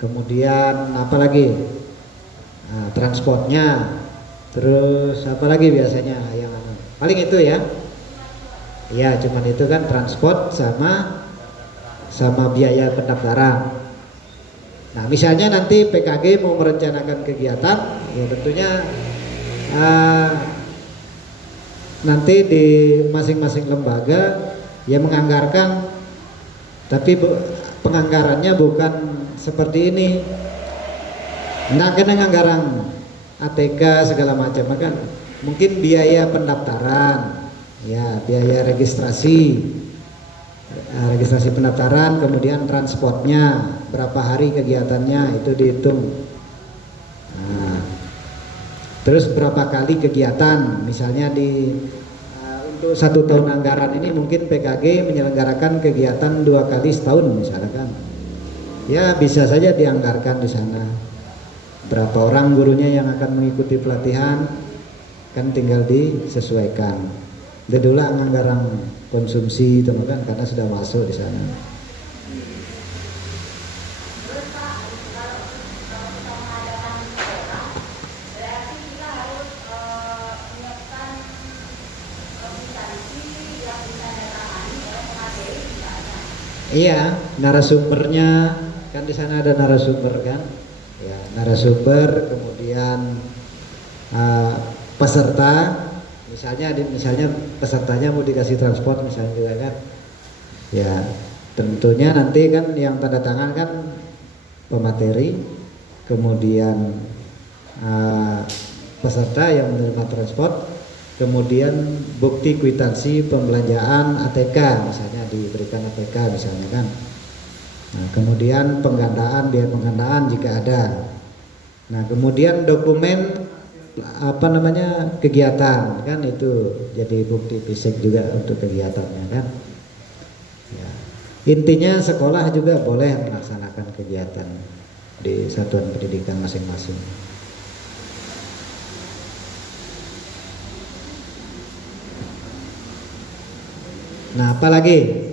Kemudian apa lagi? Nah, transportnya. Terus apa lagi biasanya yang paling itu ya. Ya, cuman itu kan transport sama biaya pendaftaran. Nah, misalnya nanti PKG mau merencanakan kegiatan, ya tentunya nanti di masing-masing lembaga ya menganggarkan, tapi penganggarannya bukan seperti ini. Nah, kena anggaran ATK segala macam kan, mungkin biaya pendaftaran, ya biaya registrasi pendaftaran, kemudian transportnya, berapa hari kegiatannya itu dihitung. Nah, terus berapa kali kegiatan, misalnya untuk 1 tahun anggaran ini mungkin PKG menyelenggarakan kegiatan 2 kali setahun misalkan. Ya bisa saja dianggarkan di sana. Berapa orang gurunya yang akan mengikuti pelatihan kan tinggal disesuaikan. Dedulah anggaran konsumsi itu kan karena sudah masuk di sana. Iya, narasumbernya kan di sana ada narasumber kan, ya narasumber, kemudian peserta, misalnya pesertanya mau dikasih transport misalnya juga kan, ya tentunya nanti kan yang tanda tangan kan pemateri, kemudian peserta yang menerima transport, kemudian bukti kwitansi pembelanjaan ATK, misalnya diberikan ATK misalnya kan. Nah, kemudian penggandaan, biaya penggandaan jika ada. Nah, kemudian dokumen kegiatan kan, itu jadi bukti fisik juga untuk kegiatannya kan. Ya. Intinya sekolah juga boleh melaksanakan kegiatan di satuan pendidikan masing-masing. Nah, apalagi?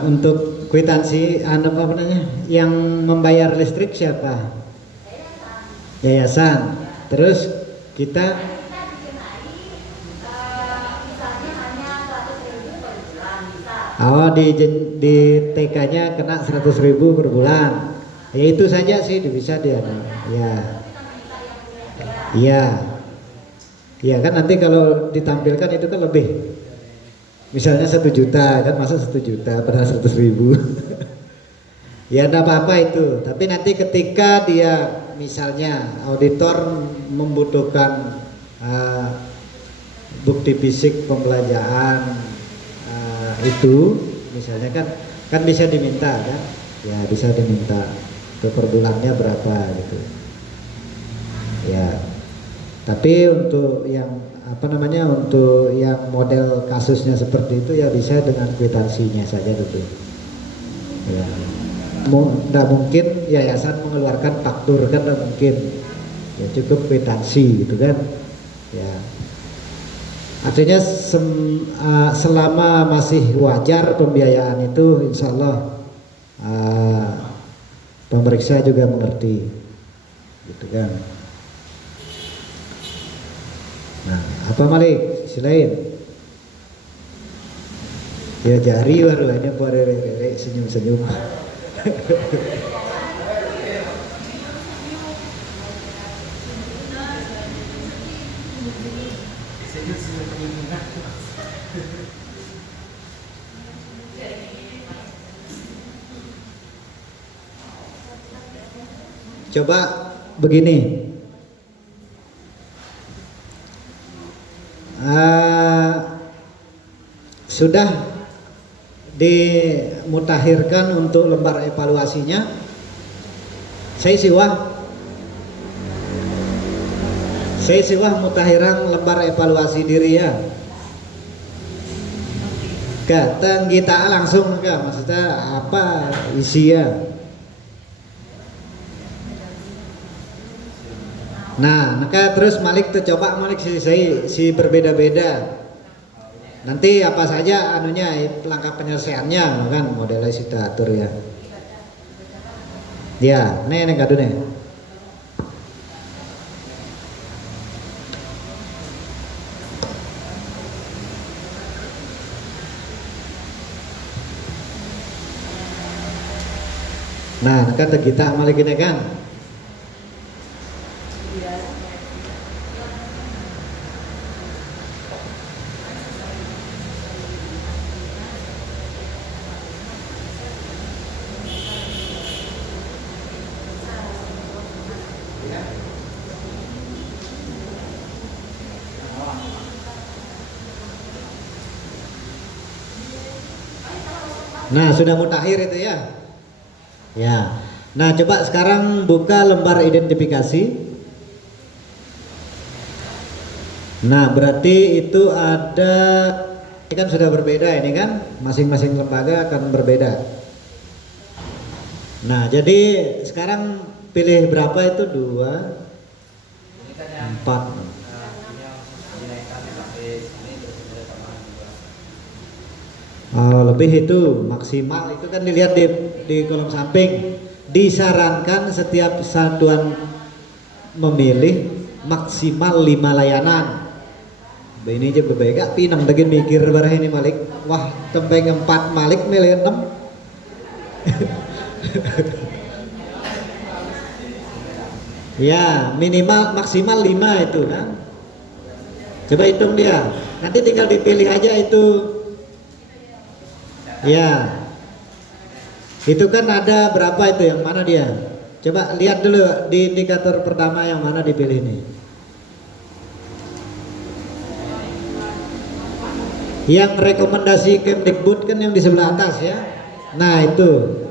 Untuk kwitansi yang membayar listrik siapa? Yayasan. Terus kita di TK-nya kena 100.000 per bulan. Ya itu saja sih bisa dia. Ya. Iya. Iya kan, nanti kalau ditampilkan itu kan lebih. Misalnya 1 juta kan, masa 1 juta padahal 100.000. Ya enggak apa-apa itu, tapi nanti ketika dia misalnya auditor membutuhkan bukti fisik pembelanjaan itu misalnya kan bisa diminta kan, ya bisa diminta untuk per bulannya berapa gitu ya. Tapi untuk yang untuk yang model kasusnya seperti itu ya bisa dengan kwitansinya saja gitu ya. Nggak mungkin yayasan mengeluarkan faktur kan, nggak mungkin ya, cukup kwitansi gitu kan ya. Artinya selama masih wajar pembiayaan itu, insya Allah pemeriksa juga mengerti gitu kan. Nah, apa Malik? Silain. Ya jari baru hanya senyum-senyum. Coba begini. Sudah dimutakhirkan untuk lembar evaluasinya. Saya siwah mutahiran lembar evaluasi diri ya. Katang kita langsung enggak, maksudnya apa isi ya. Nah, maka terus Malik tuh coba Malik si berbeda-beda. Nanti apa saja langkah penyelesaiannya kan, modelnya kita atur ya. Ya, nih kadune. Nah, kata kita Malik ini kan. Nah, sudah mutakhir itu ya. Ya. Nah, coba sekarang buka lembar identifikasi. Nah, berarti itu ada, ini kan sudah berbeda ini kan, masing-masing lembaga akan berbeda. Nah, jadi sekarang pilih berapa itu? 2, 4. Lebih itu maksimal itu kan dilihat di kolom samping. Disarankan setiap satuan memilih maksimal 5 layanan. Ini aja berbeda pinang lagi mikir barang ini Malik. Wah, tempe 4 Malik milih 6. Ya, minimal maksimal 5 itu kan. Coba hitung dia. Nanti tinggal dipilih aja itu. Ya. Itu kan ada berapa itu, yang mana dia? Coba lihat dulu di indikator pertama yang mana dipilih nih. Yang rekomendasi Kemdikbud kan yang di sebelah atas ya. Nah itu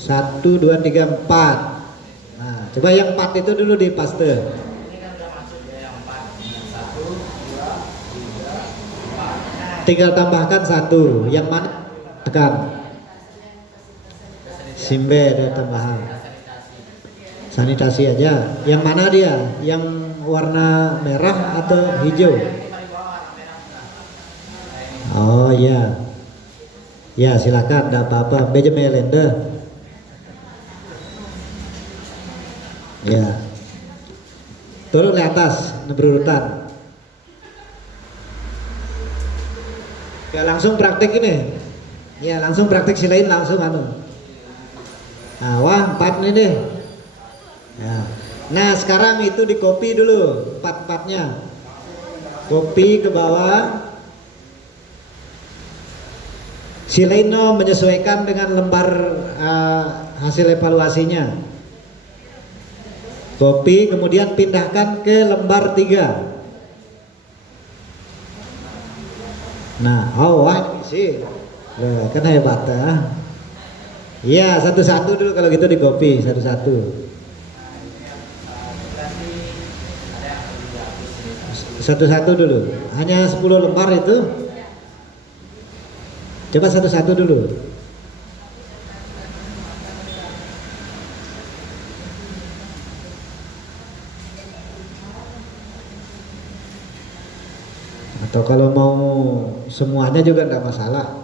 1, 2, 3, 4. Nah coba yang 4 itu dulu di paste. Tinggal tambahkan 1. Yang mana? Tekan Simbe ada tambahan. Sanitasi aja. Yang mana dia? Yang warna merah atau hijau? Oh iya. Ya silakan, tidak apa-apa. Bejemelende. Ya. Turun ke atas, berurutan. Ya langsung praktik ini. Ya langsung praktik silain langsung anu. Nah, wah 4 nih deh. Ya. Nah sekarang itu di copy dulu 4-4-nya. Copy ke bawah. Silaino menyesuaikan dengan lembar hasil evaluasinya. Copy kemudian pindahkan ke lembar 3. Nah, wah sih, kan hebat ya. Iya, satu-satu dulu kalau gitu di copy satu-satu. Satu-satu dulu. Hanya 10 lembar itu. Coba satu-satu dulu. Atau kalau mau semuanya juga tidak masalah.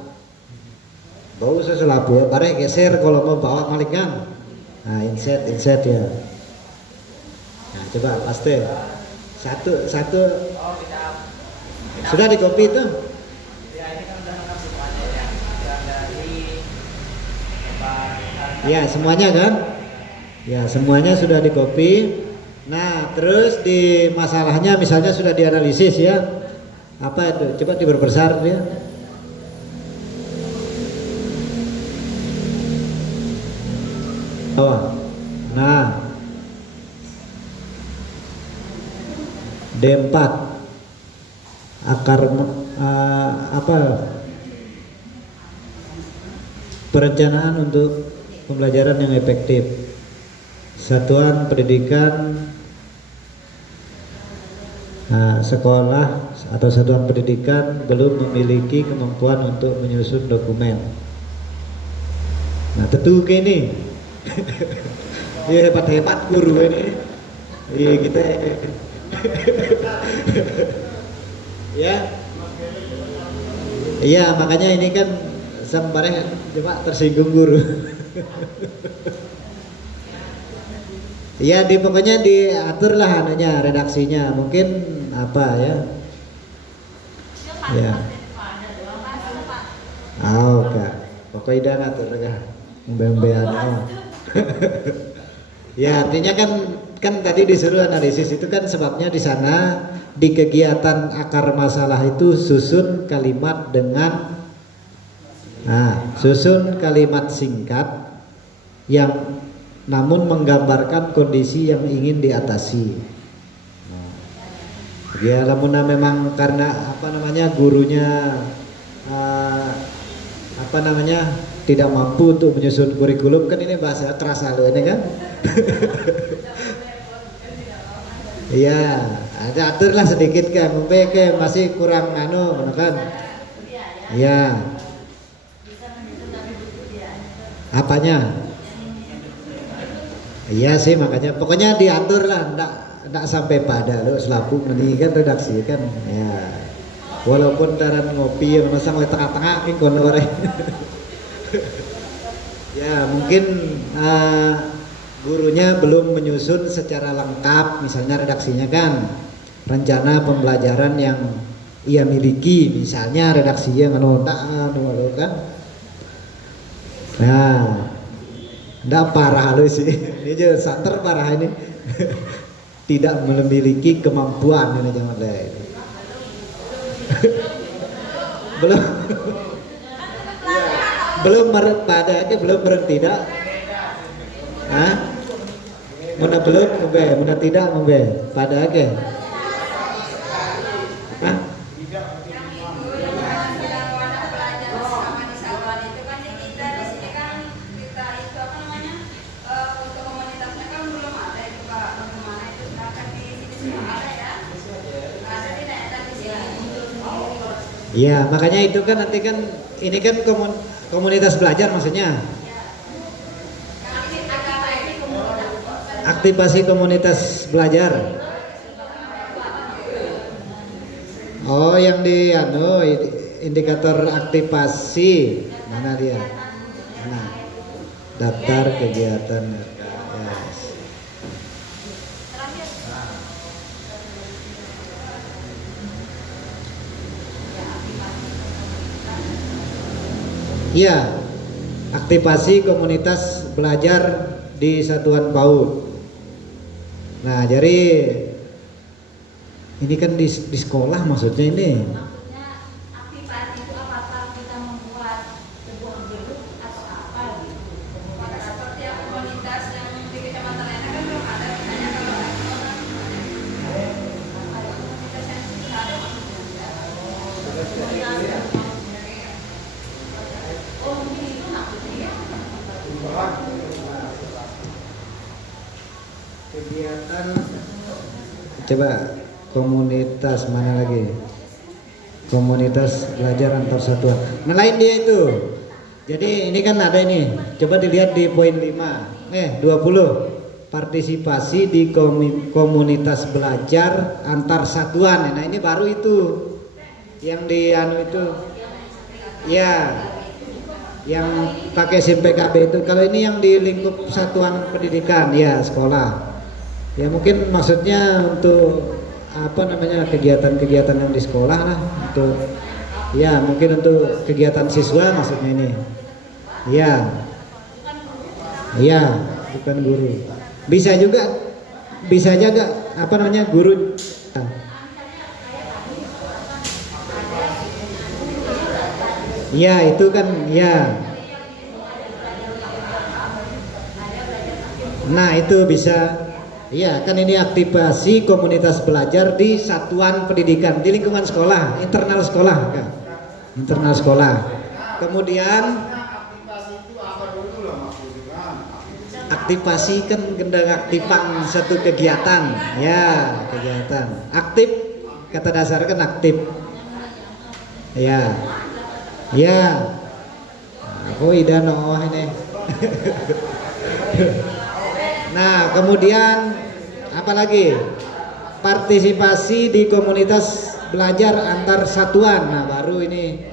Bau seselapu ya, bareng geser kalau mau bawa malikkan. Nah, insert ya. Nah, coba paste. Satu. Sudah di copy itu? Ya, semuanya kan? Ya, semuanya sudah di copy. Nah, terus di masalahnya misalnya sudah dianalisis ya. Apa itu? Coba diperbesar dia. Nah D4 akar perencanaan untuk pembelajaran yang efektif. Satuan pendidikan sekolah atau satuan pendidikan belum memiliki kemampuan untuk menyusun dokumen. Nah tentu kayak ini. Ya hebat guru ini. Iya kita ya. Iya makanya ini kan sembarang coba tersinggung guru. Ya pokoknya diatur lah anunya, redaksinya mungkin apa ya. Ya. Oke. Pokoknya ngatur ya. Mbembean. Ya artinya kan tadi disuruh analisis itu kan sebabnya di sana di kegiatan akar masalah itu susun kalimat dengan susun kalimat singkat yang namun menggambarkan kondisi yang ingin diatasi. Ya lamuna memang karena gurunya tidak mampu untuk menyusun kurikulum, kan ini bahasa keras loh ini kan. Iya, aturlah sedikit kan, mungkin masih kurang kan. Iya. Apanya? Iya sih makanya, pokoknya diatur lah, enggak sampai pada lo selaku mendingan redaksi kan. Ya. walaupun taran ngopi yang masa mau tengah-tengah ini kono orek. Ya mungkin gurunya belum menyusun secara lengkap, misalnya redaksinya kan rencana pembelajaran yang ia miliki, misalnya redaksinya kan. Nah, ndak parah lu sih, ini aja santer parah ini. Tidak memiliki kemampuan ini jangan deh. Belum belum pada aja belum tidak. Hah? Mana belum membe, mana tidak membe, pada aja. Hah? Iya, makanya itu kan nanti kan ini kan komunitas belajar maksudnya. Aktivasi komunitas belajar. Oh, yang di indikator aktivasi mana dia? Nah, daftar kegiatan RKS. Iya, aktivasi komunitas belajar di satuan PAUD. Nah, jadi ini kan di sekolah maksudnya ini. Aktivasi itu apakah kita membuat sebuah grup atau apa gitu? Seperti komunitas yang di kecamatan lainnya kan belum ada. Misalnya kalau ada komunitas yang ada maksudnya. Oh mungkin itu maksudnya. Kegiatan coba komunitas mana lagi? Komunitas belajar antar satuan. Nah, lain dia itu. Jadi ini kan ada ini. Coba dilihat di poin 5. 20. Partisipasi di komunitas belajar antar satuan. Nah, ini baru itu. Yang di itu. Ya. Yang pakai SIM PKB itu. Kalau ini yang di lingkup satuan pendidikan, ya sekolah. Ya mungkin maksudnya untuk apa namanya kegiatan-kegiatan yang di sekolah lah, untuk ya mungkin untuk kegiatan siswa maksudnya ini. Ya. Ya, bukan guru. Bisa juga apa namanya guru. Ya, itu kan ya. Nah, itu bisa. Iya, kan ini aktivasi komunitas belajar di satuan pendidikan di lingkungan sekolah, internal sekolah, kan? Internal sekolah. Kemudian aktivasi kan gendang aktifan satu kegiatan, ya kegiatan. Aktif kata dasar kan aktif. Ya, ya. Aku idano ini. Nah, kemudian apa lagi? Partisipasi di komunitas belajar antar satuan. Nah, baru ini.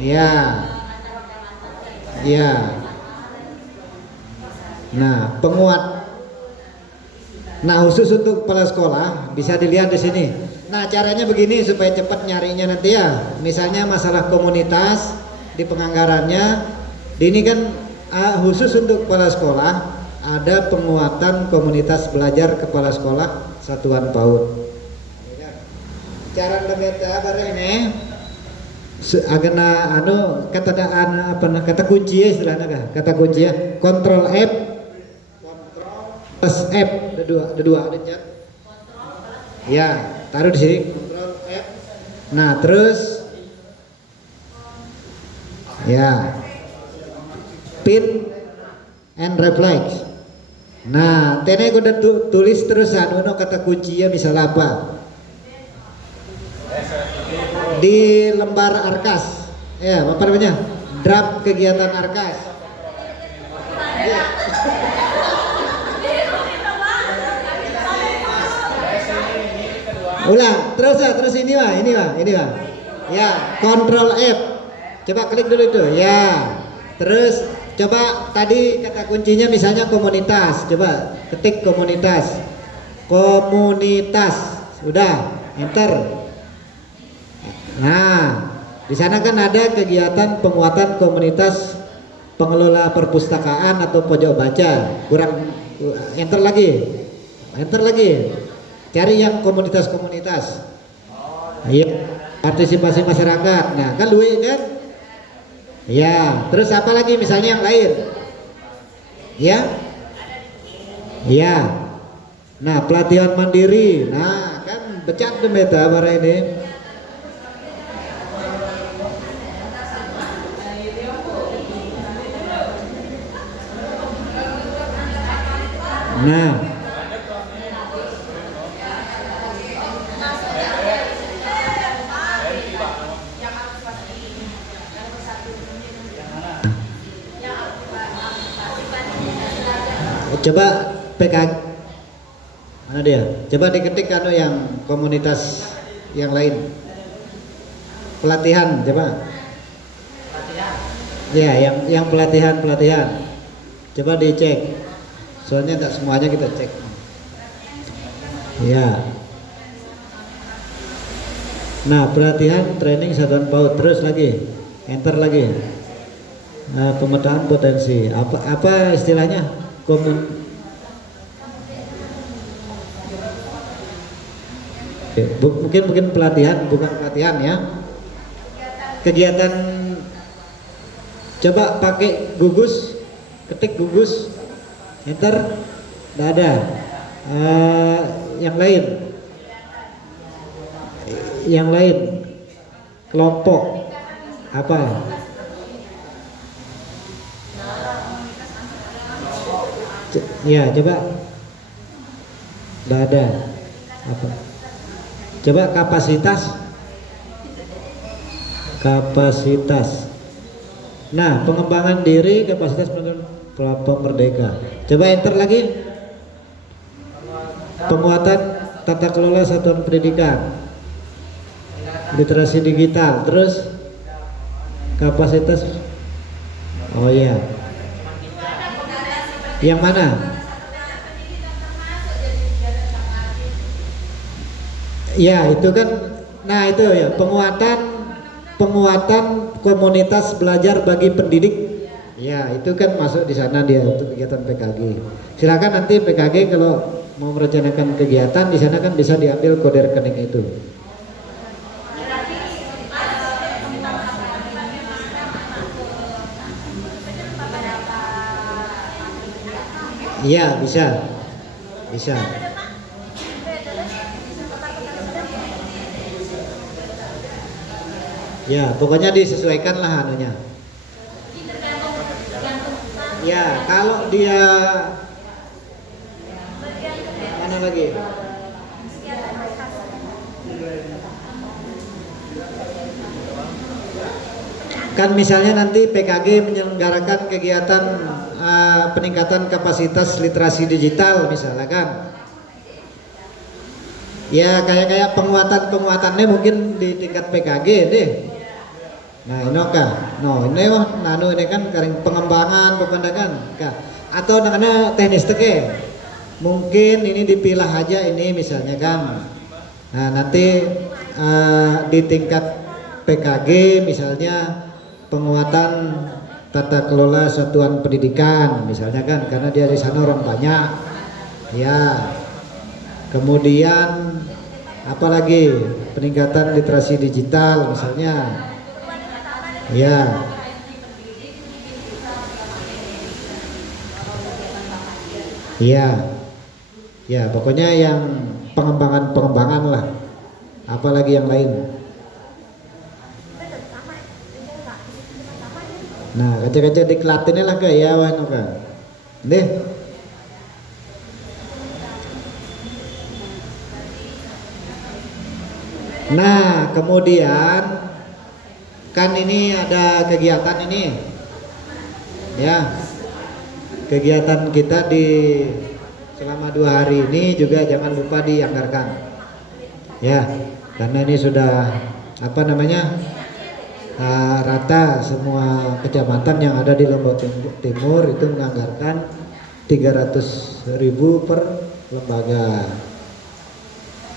Ya. Ya. Nah, penguat. Nah, khusus untuk kepala sekolah bisa dilihat di sini. Nah, caranya begini supaya cepat nyarinya nanti ya. Misalnya masalah komunitas di penganggarannya. Ini kan khusus untuk kepala sekolah. Ada penguatan komunitas belajar kepala sekolah satuan PAUD. Cara ngebeta bareng ini agena kata kunci ya istilahnya kata kunci ya. Kontrol F plus F ada dua ada chat. Ya, taruh di sini kontrol F. Nah, terus ya pin and reflex. Nah, tene gue udah tulis terus kata kuncinya misal apa di lembar arkas, ya apa namanya draft kegiatan arkas. Ya. Ulang terus ini mah. Ya, Control F. Coba klik dulu itu. Ya. Terus coba tadi kata kuncinya misalnya komunitas. Coba ketik komunitas. Komunitas. Sudah, enter. Nah, di sana kan ada kegiatan penguatan komunitas pengelola perpustakaan atau pojok baca. Kurang, enter lagi. Enter lagi. Cari yang komunitas-komunitas. Iya, partisipasi masyarakat. Nah, kan duit kan? Ya, terus apa lagi misalnya yang lain? Ya? Ya. Nah, pelatihan mandiri. Nah, kan becat tuh meta bara ini. Nah, coba PKG mana dia? Coba diketik anu yang komunitas yang lain. Pelatihan, coba. Ya, yang pelatihan. Coba dicek. Soalnya tak semuanya kita cek. Ya. Nah, pelatihan training satuan PAUD, terus lagi. Enter lagi. Pemetaan potensi. Apa istilahnya? Mungkin pelatihan, bukan pelatihan ya. Kegiatan, coba pakai gugus, ketik gugus, enter, tidak ada. Yang lain, kelompok apa? Ya, coba, tidak ada. Apa? Coba kapasitas. Nah, pengembangan diri, kapasitas kelompok merdeka. Coba enter lagi. Penguatan tata kelola satuan pendidikan, literasi digital, terus kapasitas. Oh iya. Yang mana? Ya, itu kan. Nah, itu ya, penguatan komunitas belajar bagi pendidik. Ya, itu kan masuk di sana dia untuk kegiatan PKG. Silakan nanti PKG kalau mau merencanakan kegiatan di sana kan bisa diambil kode rekening itu. Iya, bisa. Ya, pokoknya disesuaikan lah anunya. Ya, kalau dia mana lagi? Kan misalnya nanti PKG menyelenggarakan kegiatan peningkatan kapasitas literasi digital misalnya kan. Ya kayak penguatannya mungkin di tingkat PKG deh. Nah ini ini ini kan pengembangan pemandangan atau namanya teknis teke. Mungkin ini dipilah aja ini misalnya kan. Nah nanti di tingkat PKG misalnya penguatan tata kelola satuan pendidikan misalnya kan, karena dia di sana orang banyak. Ya. Kemudian apalagi peningkatan literasi digital misalnya. Ya. Ya, pokoknya yang pengembangan lah. Apalagi yang lain. Nah, kaca-kaca diklatinnya lah ke ya wah nuka. Deh. Nah, kemudian kan ini ada kegiatan ini. Ya. Kegiatan kita di selama 2 hari ini juga jangan lupa dianggarkan. Ya, karena ini sudah apa namanya, rata semua kecamatan yang ada di Lombok Timur itu menganggarkan 300.000 per lembaga.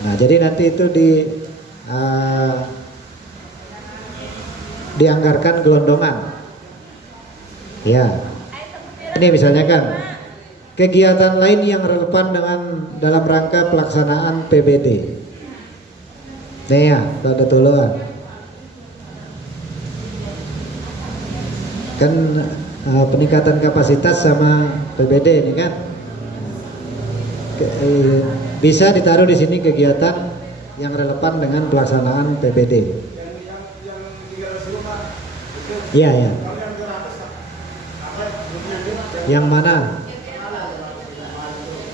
Nah, jadi nanti itu dianggarkan gelondongan. Ya. Ini misalnya kan kegiatan lain yang relevan dengan dalam rangka pelaksanaan PBD. Nih ya, ada tolongan. Kan peningkatan kapasitas sama PBD ini kan bisa ditaruh di sini kegiatan yang relevan dengan pelaksanaan PBD. Iya ya. Yang mana?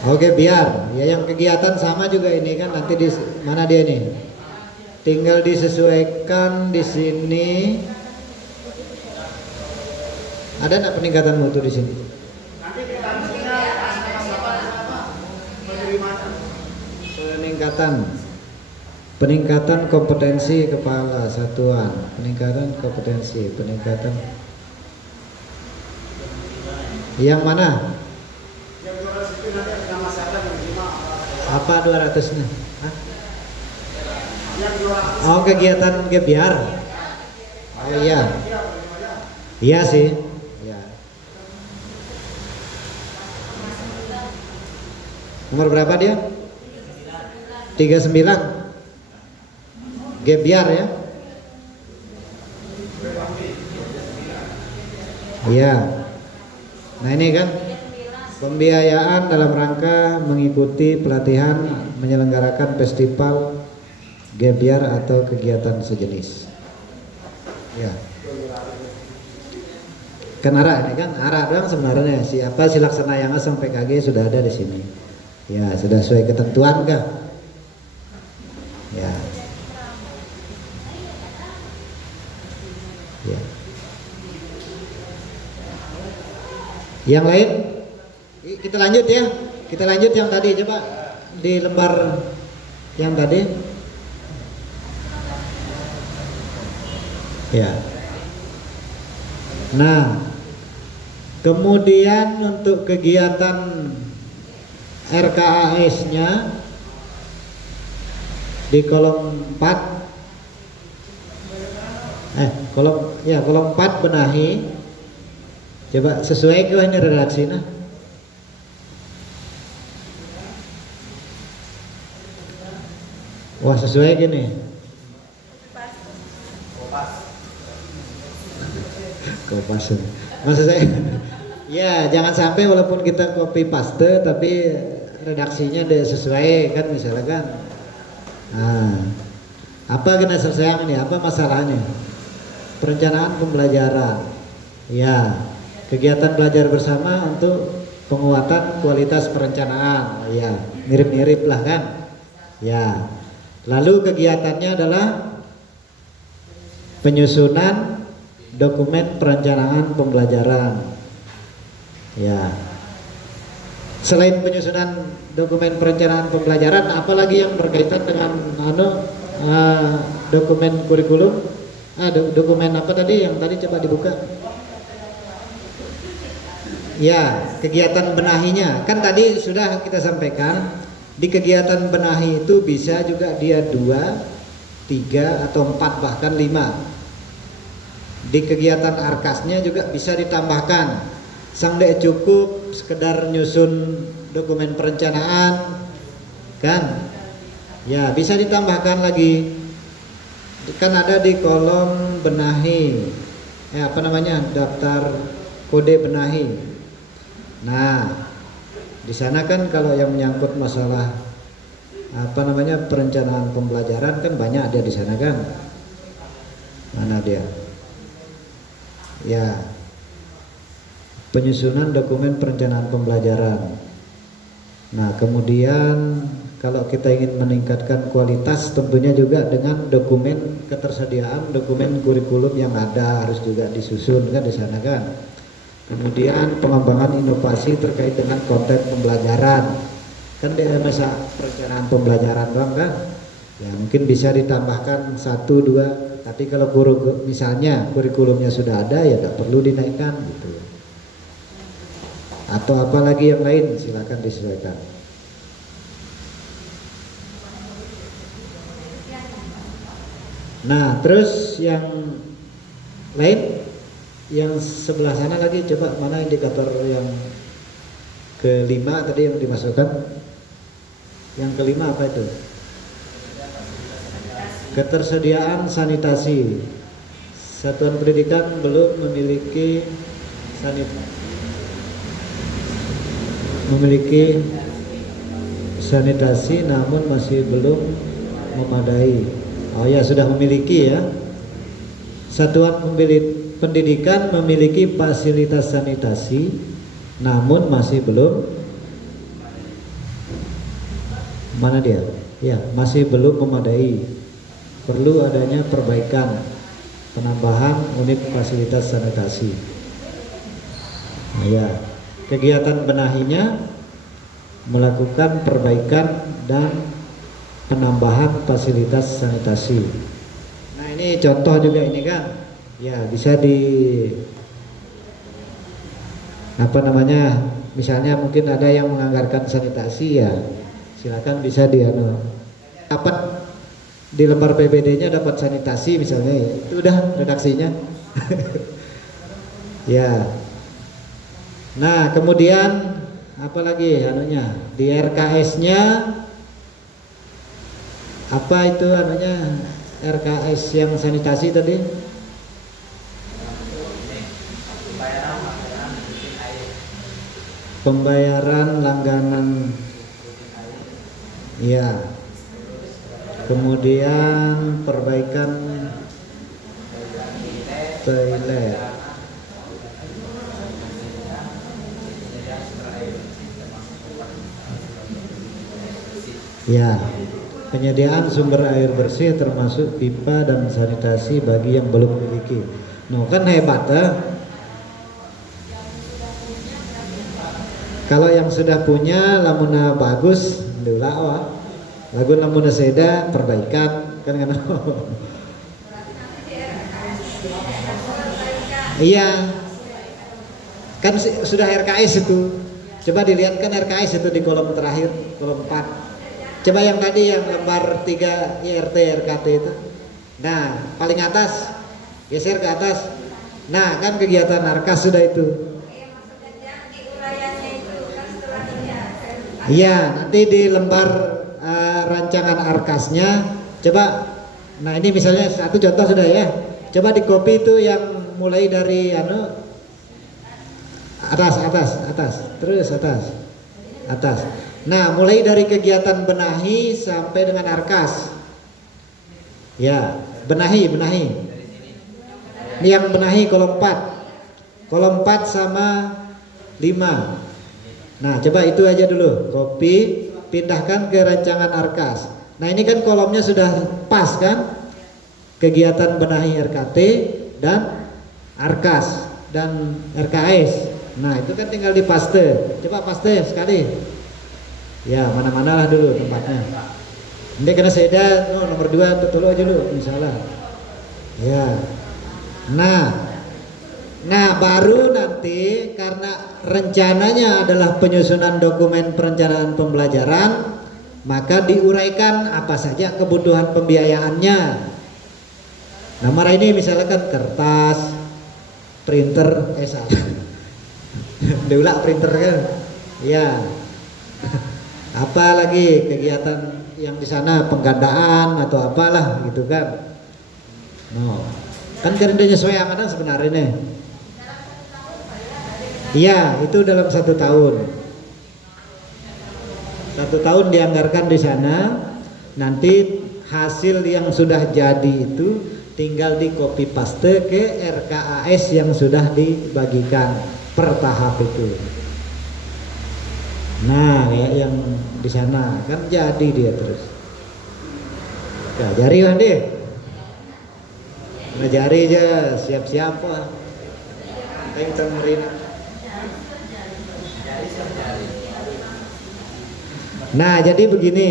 Oke, biar ya, yang kegiatan sama juga ini kan nanti di mana dia nih? Tinggal disesuaikan di sini. Ada nggak peningkatan mutu di sini? Peningkatan kompetensi kepala satuan, peningkatan kompetensi, peningkatan yang mana? Apa 200-nya? Hah? Oh, kegiatan gebiar. Oh iya. Iya sih. Ya. Nomor berapa dia? 39. Gebiar ya. Iya. Nah, ini kan pembiayaan dalam rangka mengikuti pelatihan menyelenggarakan festival gebiar atau kegiatan sejenis. Ya. Kan arah ini kan arah doang sebenarnya. Siapa si Laksanayana sampai PKG sudah ada di sini. Ya, sudah sesuai ketentuan kah? Ya. Ya. Yang lain kita lanjut ya. Kita lanjut yang tadi, coba di lembar yang tadi. Ya. Nah, kemudian untuk kegiatan RKAS-nya di kolom 4 kolom 4 benahi. Coba sesuai ke ini redaksinya. Wah, sesuai gini. Kopas. Maksud saya ya jangan sampai walaupun kita copy paste tapi redaksinya udah sesuai kan, misalnya kan. Nah, apa kena selesai ini? Apa masalahnya? Perencanaan pembelajaran. Ya, kegiatan belajar bersama untuk penguatan kualitas perencanaan. Ya, mirip-mirip lah kan. Ya. Lalu kegiatannya adalah penyusunan dokumen perencanaan pembelajaran. Ya. Selain penyusunan dokumen perencanaan pembelajaran, apalagi yang berkaitan dengan dokumen kurikulum? Dokumen apa tadi yang tadi coba dibuka? Ya, kegiatan benahinya. Kan tadi sudah kita sampaikan, di kegiatan benahi itu bisa juga dia 2, 3 atau 4 bahkan 5. Di kegiatan arkasnya juga bisa ditambahkan. Sangde cukup sekedar nyusun dokumen perencanaan kan? Ya, bisa ditambahkan lagi. Kan ada di kolom benahi. Daftar kode benahi. Nah, di sana kan kalau yang menyangkut masalah perencanaan pembelajaran kan banyak ada di sana kan. Mana dia? Ya. Penyusunan dokumen perencanaan pembelajaran. Nah, kemudian kalau kita ingin meningkatkan kualitas tentunya juga dengan dokumen ketersediaan dokumen kurikulum yang ada harus juga disusun kan di sana kan. Kemudian pengembangan inovasi terkait dengan konten pembelajaran kan di masa perencanaan pembelajaran doang kan. Ya mungkin bisa ditambahkan satu dua, tapi kalau guru misalnya kurikulumnya sudah ada ya tidak perlu dinaikkan gitu. Atau apalagi yang lain silakan disesuaikan. Nah terus yang lain, yang sebelah sana lagi, coba mana indikator yang kelima tadi yang dimasukkan? Yang kelima apa itu? Ketersediaan sanitasi. Satuan pendidikan belum memiliki sanitasi namun masih belum memadai. Oh ya, sudah memiliki ya. Satuan pendidikan memiliki fasilitas sanitasi namun masih belum, mana dia? Ya, masih belum memadai. Perlu adanya perbaikan, penambahan unit fasilitas sanitasi. Nah, ya, kegiatan benahinya melakukan perbaikan dan penambahan fasilitas sanitasi. Nah, ini contoh juga ini kan. Ya, bisa misalnya mungkin ada yang menganggarkan sanitasi, ya silakan bisa dapat di lembar PBD-nya dapat sanitasi misalnya, ya, itu udah redaksinya. Ya. Nah, kemudian apalagi di RKS-nya apa itu RKS yang sanitasi tadi? Pembayaran langganan, ya, kemudian perbaikan toilet, ya, penyediaan sumber air bersih termasuk pipa dan sanitasi bagi yang belum memiliki. Nah, kan hebat ya. Kalau yang sudah punya lamuna bagus, lagu lamuna seda perbaikan kan. Iya, kan sudah RKS itu. Coba dilihat kan RKS itu di kolom terakhir, kolom 4. Coba yang tadi yang lembar 3 IRT RKT itu. Nah, paling atas, geser ke atas. Nah, kan kegiatan Arkas sudah itu. Iya, nanti di lembar rancangan Arkasnya coba. Nah, ini misalnya satu contoh sudah ya. Coba di copy itu yang mulai dari atas, terus atas. Nah, mulai dari kegiatan benahi sampai dengan Arkas. Ya, benahi. Ini yang benahi kolom 4. Kolom 4 sama 5. Nah, coba itu aja dulu, copy, pindahkan ke rancangan Arkas. Nah, ini kan kolomnya sudah pas kan? Kegiatan benahi RKT dan Arkas dan RKS. Nah, itu kan tinggal dipaste. Coba paste sekali. Ya, mana-mana lah dulu tempatnya. Ini kena seda, nomor 2 betul aja dulu, misalnya. Ya. Nah, baru nanti karena rencananya adalah penyusunan dokumen perencanaan pembelajaran, maka diuraikan apa saja kebutuhan pembiayaannya. Nah, ini misalkan kertas, printer, diulang printer kan? Ya. Apa lagi kegiatan yang di sana, penggandaan atau apalah gitu kan? No. Kan kerendanya sesuai yang ada sebenarnya nih. Iya, itu dalam 1 tahun. 1 tahun dianggarkan di sana. Nanti hasil yang sudah jadi itu tinggal di copy paste ke RKAS yang sudah dibagikan per tahap itu. Nah, kayak yang di sana kan jadi dia terus. Ya, jari Wandi. Ngajari aja, siap-siap lah. Kita merina. Nah, jadi begini,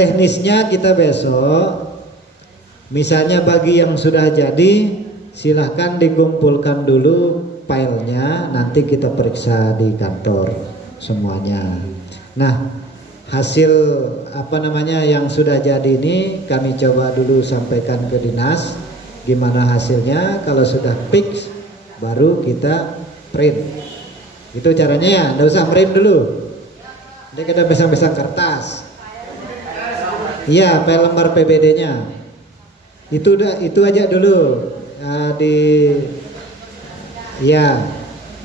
teknisnya kita besok, misalnya bagi yang sudah jadi, silahkan dikumpulkan dulu filenya, nanti kita periksa di kantor semuanya. Nah, hasil yang sudah jadi ini kami coba dulu sampaikan ke dinas, gimana hasilnya. Kalau sudah fix, baru kita print. Itu caranya ya, nggak usah print dulu. Nanti kita besang-besang kertas. Iya, file lembar PBD-nya. Itu aja dulu.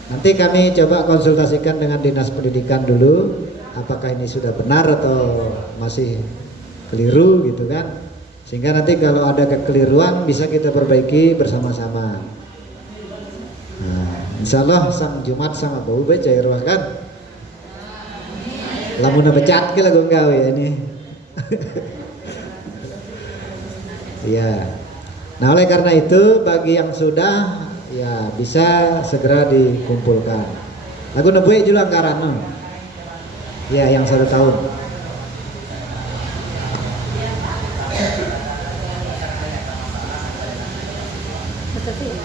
Nanti kami coba konsultasikan dengan dinas pendidikan dulu, apakah ini sudah benar atau masih keliru gitu kan, sehingga nanti kalau ada kekeliruan bisa kita perbaiki bersama-sama. Nah, insya Allah sang Jumat sama bau cair kan, lamun becat ke lagu engkau ya ini. Ya. Nah, oleh karena itu bagi yang sudah ya bisa segera dikumpulkan. Lagu nebuik juga karena ya yang 1 tahun. Betul.